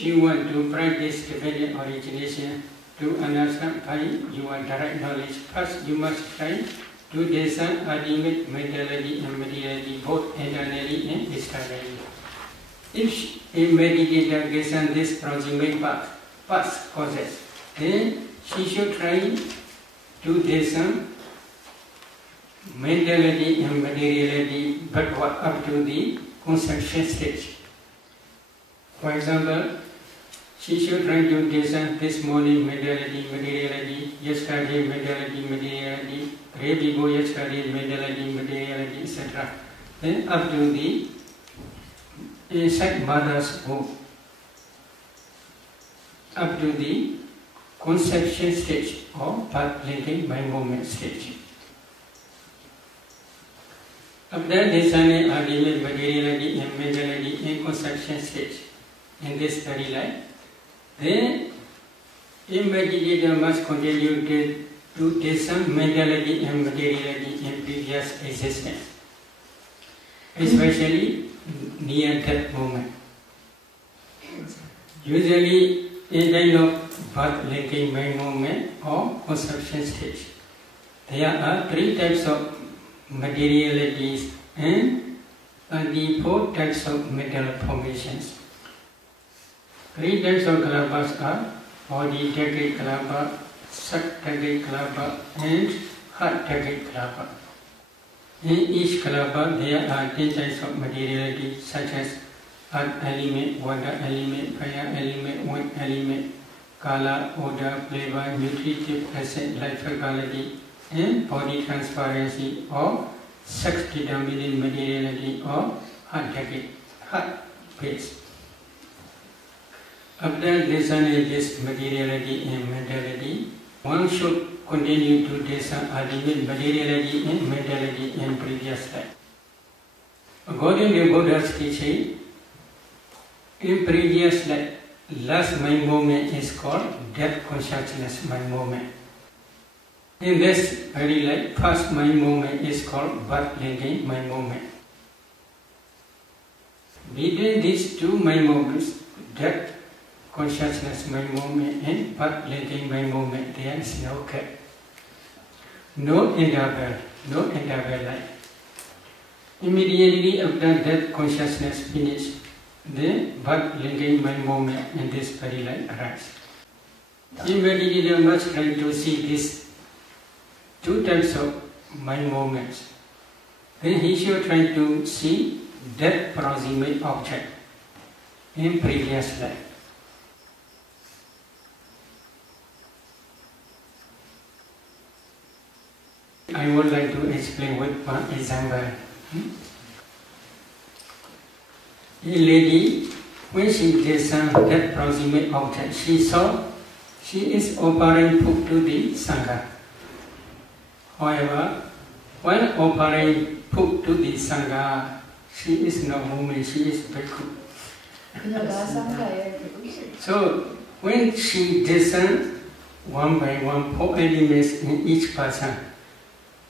If you want to practice dependent origination to understand by your direct knowledge, first you must try to discern ultimate mentality and materiality both internally and externally. If a meditator gets on this proximate past causes, then she should try to discern mentality and materiality backward up to the conception stage. For example, she should try to discern this morning mentality, materiality, yesterday mentality, materiality, day before yesterday mentality, materiality, etc. Then up to the inside mother's womb, up to the conception stage or path linking mind movement stage. After discerning ultimate materiality and mentality in conception stage in this very life, then a meditator must continue to discern mentality and materiality in previous existence, especially near death moment. Usually in kind of birth linking mind movement or conception stage, there are 3 types of materialities and 24 types of mental formations. 3 types of kalabas are body decade kalapa, sat decade kalapa, and heart decade kalapa. In each kalapa there are 10 types of materiality such as earth element, water element, fire element, wind element, color, odor, flavor, nutritive acid, life quality, and body transparency or sex determining materiality or heart base. After discerning this materiality and mentality, one should continue to discern ultimate materiality and mentality in previous life. According to Buddha's teaching, in previous life, last mind movement is called death consciousness mind movement. In this very life, first mind movement is called birth linking mind movement. Between these 2 mind movements, death consciousness mind movement and birth linking mind movement, there is no gap, no interval life. Immediately after death consciousness finishes, the birth linking mind movement in this very life arises. The meditator must try to see these 2 types of mind movements. Then he should try to see death proximate object in previous life. I would like to explain with one example. A lady, when she discerned that proximate object, she saw she is offering food to the Sangha. However, when offering food to the Sangha, she is not woman, she is bhikkhu. So, when she discerned one by one 4 elements in each person,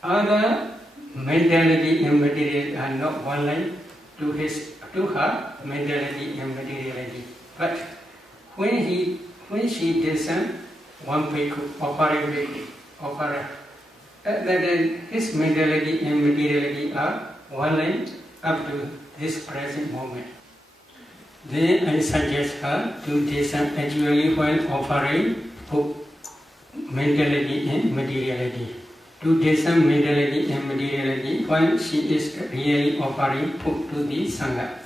other mentality and materiality are not one line to her mentality and materiality. But when she discerned one bhikkhu, offering, then his mentality and materiality are one line up to this present moment. Then I suggest her to discern actually when offering mentality and materiality. To discern mentality and materiality when she is really offering food to the Sangha.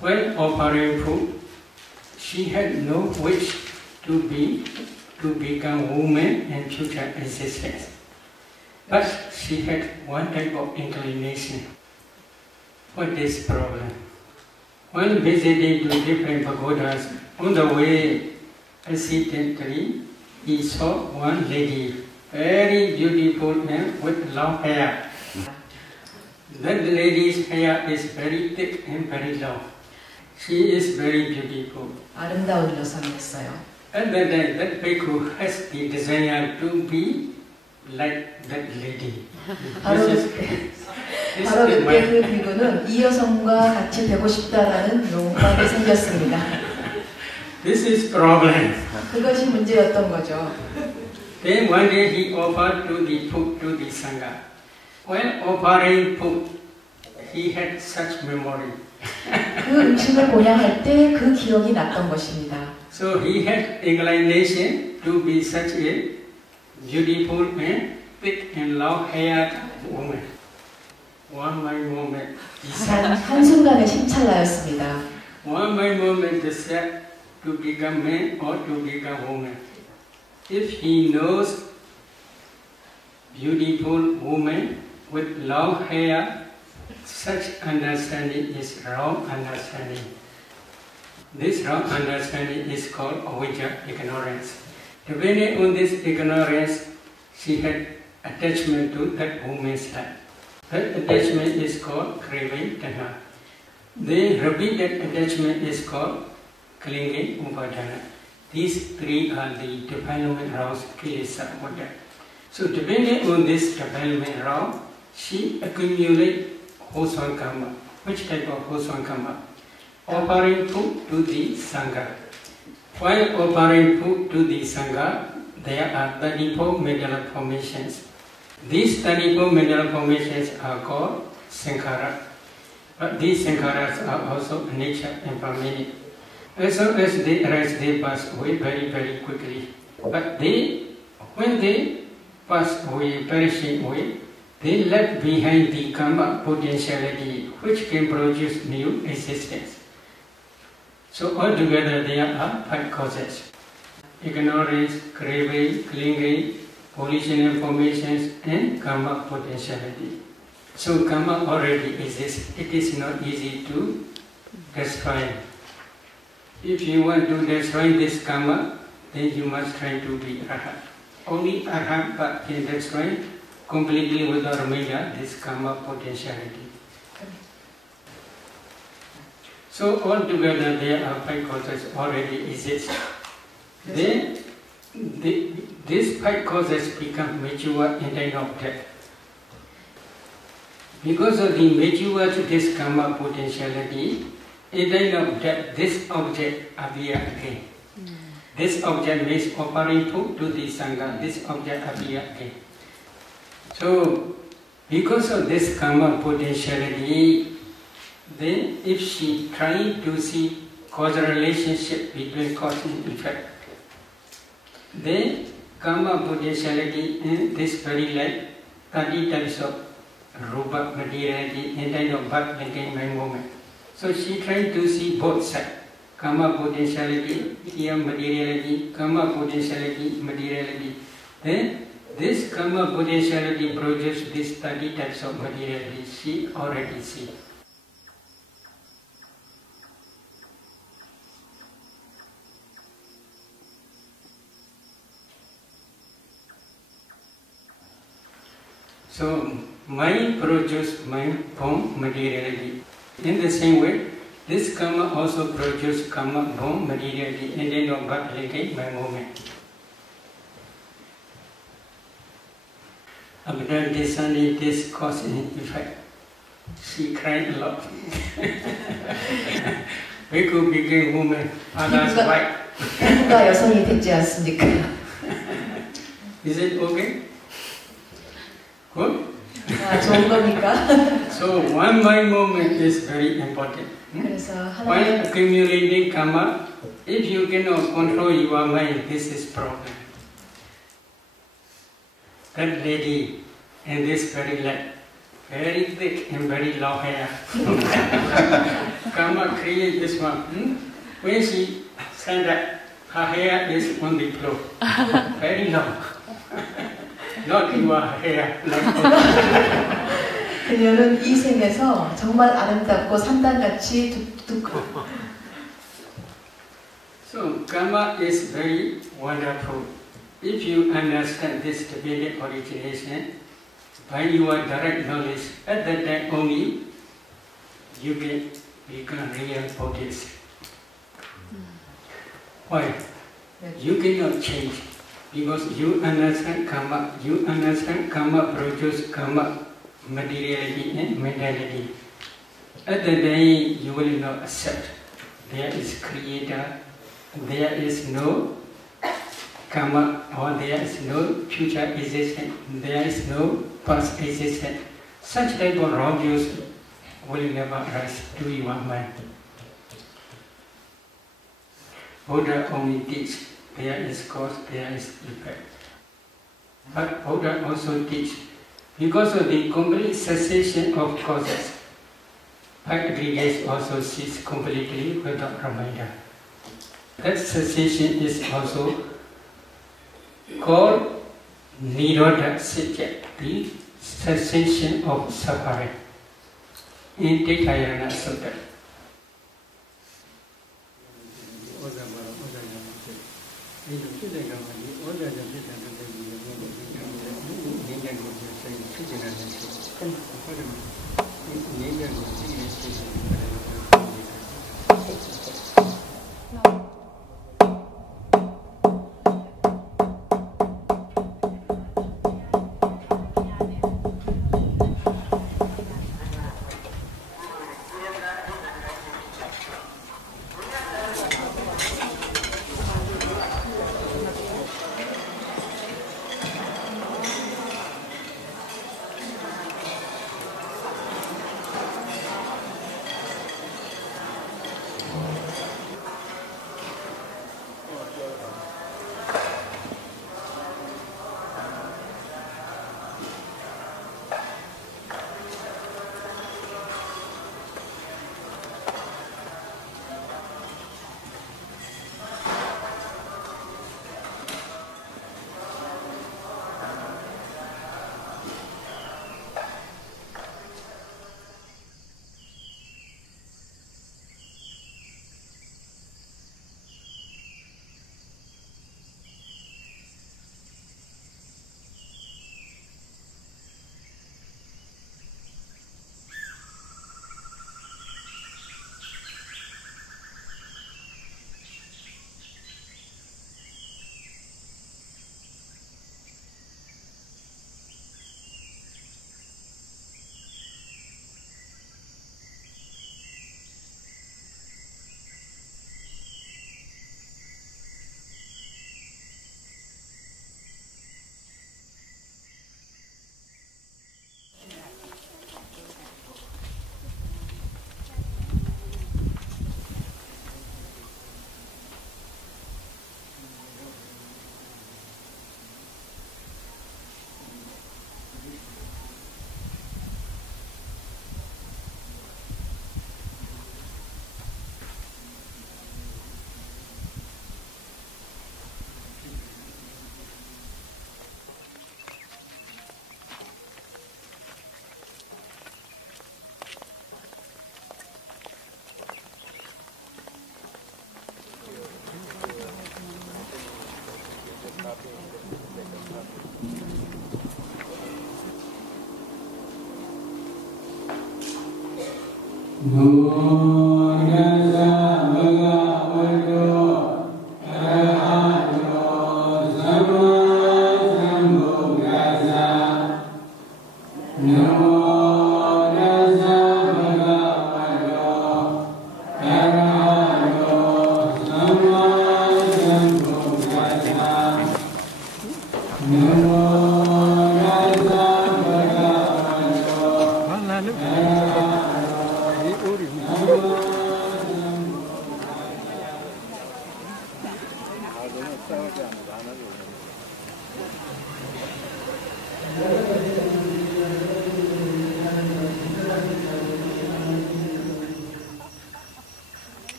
When offering food, she had no wish to become woman in future existence. But she had one type of inclination. What is problem? When visiting to different pagodas, on the way, accidentally, he saw one lady, very beautiful and with long hair. That lady's hair is very thick and very long. She is very beautiful. 아름다운 여성이었어요. And then that bhikkhu has the desire to be like that lady. 바로 그때 그 비구는 이 여성과 같이 되고 싶다라는 욕망이 생겼습니다. This is problem. 그것이 문제였던 거죠. Then one day he offered to the food to the Sangha. When offering food, he had such memory. 그 음식을 보양할 때 그 기억이 났던 것입니다. So he had inclination to be such a beautiful and thick and long-haired woman. One my moment, 한순간의 심찰라였습니다. one my moment decide to become man or to become woman. If he knows beautiful woman with long hair, such understanding is wrong understanding. This wrong understanding is called avijja, ignorance. Depending on this ignorance, she had attachment to that woman's life. That attachment is called craving tanha. Then repeated attachment is called clinging upadana. These three are the development rounds kilesa order. So depending on this development round, she accumulates wholesome karma. Which type of wholesome karma? Offering food to the Sangha. While offering food to the Sangha, there are 34 middle formations. These 34 middle formations are called Sankhara. But these Sankharas are also nature and permanent. As soon as they arise, they pass away very, very quickly. But when they pass away, perishing away, they left behind the karma potentiality which can produce new existence. So altogether there are 5 causes: ignorance, craving, clinging, original formations, and karma potentiality. So karma already exists. It is not easy to destroy. If you want to destroy this karma, then you must try to be arhat. Only arhat can destroy completely without remainder this karma potentiality. So altogether there are 5 causes already exist. Then these 5 causes become mature in time of death. Because of the mature to this karma potentiality, in time of death, this object appears again. This object means offering food to the Sangha. This object appears again. So, because of this karma potentiality, then if she tries to see causal relationship between cause and effect, then karma potentiality in this very life, 30 types of rupa materiality and kind of birth linking mind moment. So she tried to see both sides, karma potentiality, here materiality, karma potentiality, materiality. Then this karma potentiality produces these 30 types of materiality. She already see. So mind produces mind from materiality. In the same way, this karma also produces karma from materiality and then of birth linking by movement. After discerning this cause and effect, she cried a lot. We could become woman, others white. 피부가 여성이 됐지 않습니까? Is it okay? Good? 좋은 겁니까? So one mind movement is very important. While accumulating karma, if you cannot control your mind, this is problem. That lady in this very light, very thick and very long hair. Karma create this one. When she stand up, her hair is on the floor, very long. Not your hair like 그녀는 이 생에서 정말 아름답고 산단같이 두껍고. So karma is very wonderful. If you understand this dependent origination by your direct knowledge, at that time only you can become real Buddhist. Why? You cannot change because you understand karma produces karma, materiality and mentality. At that day you will not accept there is creator, there is no karma, or there is no future existence, there is no past existence. Such type of wrong views will never rise to your mind. Buddha only teach there is cause, there is effect. But Buddha also teach because of the complete cessation of causes, aggregates also cease completely without reminder. That cessation is also called Nirodha Satya, the cessation of suffering, in Tikayana Sutta.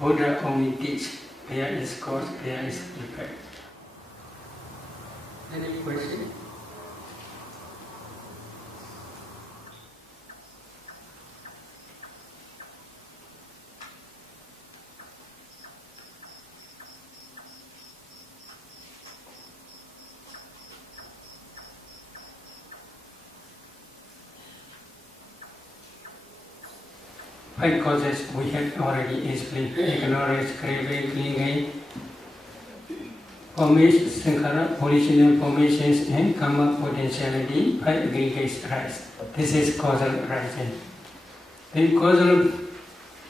Buddha only teach there is cause, there is effect. Any question? Five causes we have already explained: ignorance, craving, clinging, formation, sankhara, original formations, and karma potentiality, 5 aggregates arise. This is causal arising. The causal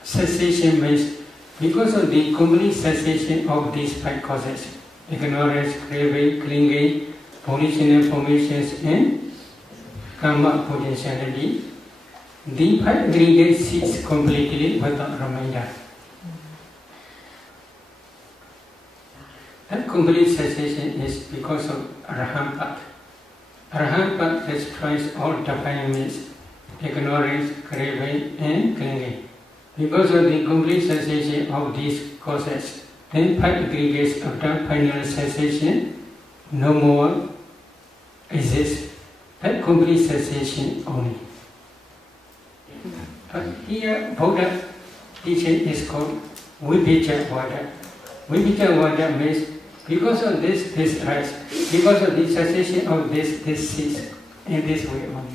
cessation means because of the complete cessation of these 5 causes, ignorance, craving, clinging, original formations, and karma potentiality, the 5 aggregates cease completely without reminder. That complete cessation is because of Arahant. Arahant destroys all defilements, ignorance, craving, and clinging. Because of the complete cessation of these causes, then 5 aggregates after final cessation no more exist. That complete cessation only. But here Buddha teaching is called Vibhijavada. Vibhijavada means because of this rise, because of the cessation of this cease, in this way only.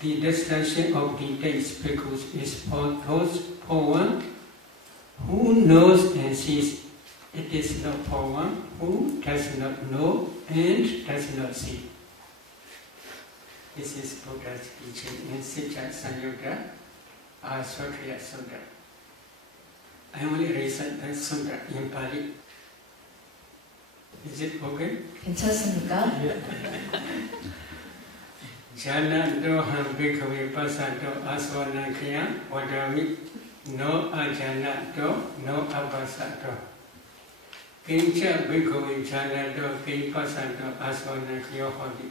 The destruction of the taste bhikkhus is for those, for one who knows and sees. It is not for one who does not know and does not see. This is Buddha's teaching in Sitya Sanyutta Aswakriya Sutta. I only recite that sutta in Pali. Is it okay? 괜찮습니까? Jana doham bhikkhave pasato asvanakya vadami no ajana do no apasato. Kincha bhikkhave jana do ki pasato asvanakya hodi.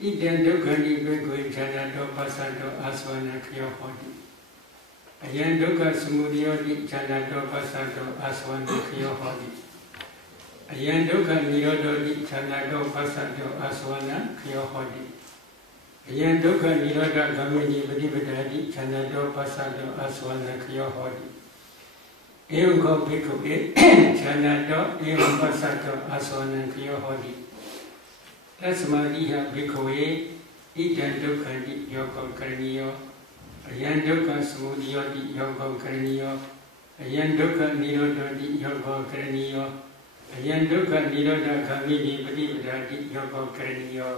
Idyan dukkani bhikkhave jana do pasato asvanakya hodi. Ayan dukkha samudayodi jana do pasato asvanakya hodi. Ayan dukkha nirodhodi jana do pasato asvanakya hodi. Ayan dukkha nirodha gamini padipadadi chanado pasado asvanakya hodi. Evam ko bhikkhave chanado evam pasado asvanakya hodi. Tasmadiha bhikkhave idan dukkhandi yogam karaniyo. Ayan dukkha samudayodi yogam karaniyo. Ayan dukkha nirodhodi yogam karaniyo. Ayan dukkha nirodha gamini padipadadi yogam karaniyo.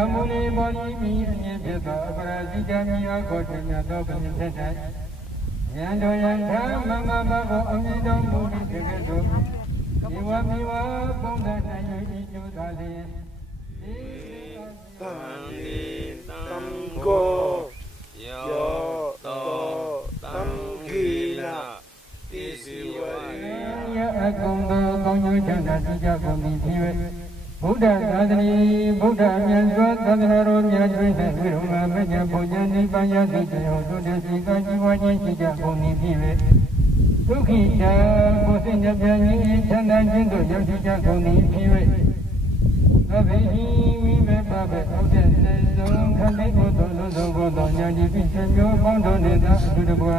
Amuli boli mi nyebeta parajika miya kotanya dobani tetai. Yando yanda mama babo amido muli tegedo. Iwa miwa bonda na yudi judale. Tani tamko yo to tamkina tisiwa. Ya akungo konyo janda tija kondi piwe. Buddha Sadhani, Buddha Myanzwa Sadharo Myajwe Viruma Meja Puja Nipaya Sujyo Sudha Sika Jiwa Jishika Puni Pive Sukhisha Kusinja Pyani Chanda Jindu Yamsika Puni Pive Abehi Vive Pape Ode Nezo Khande Uto Luzo Godo Nyadi Pishanyo Bondo Neda Sudabwa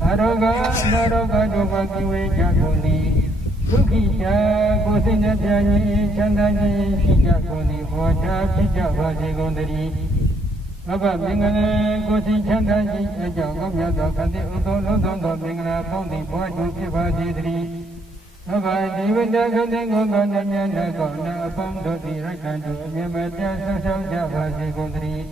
Aroga Naroga Doba Kiwe Jakuni Sukhisha Kusinja Pyani Chanda Jishika Puni Vaja Pija Vaji Gondari Baba Mingana Kusi Chanda Jishika Gomyata Kande Uto Luzo Mingana Pondi Vajo Piva Didri Baba Divanda Kande Gondo Nyana Gona Pondo Dirakandu Nyamata Sasauja Vaji Gondari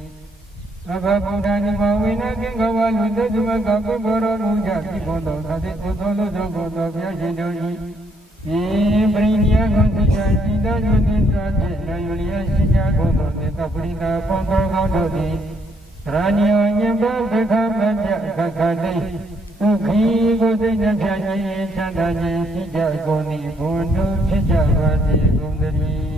Baba Buddha Nivavina Kingawa Luta Jumaka Kuboro Luja Kibondo Kade Uto Luzo Gondo Vyajindoji Brinya Gondika Sida Yudinsa Nayulia Sija Gondo Neta Purika Pondo Gondo Ranya Nyamba Beka Bhaja Kakade Ukhi Godina Pyani Chandaji Sija Goni Gondo Sija Vaji Gondari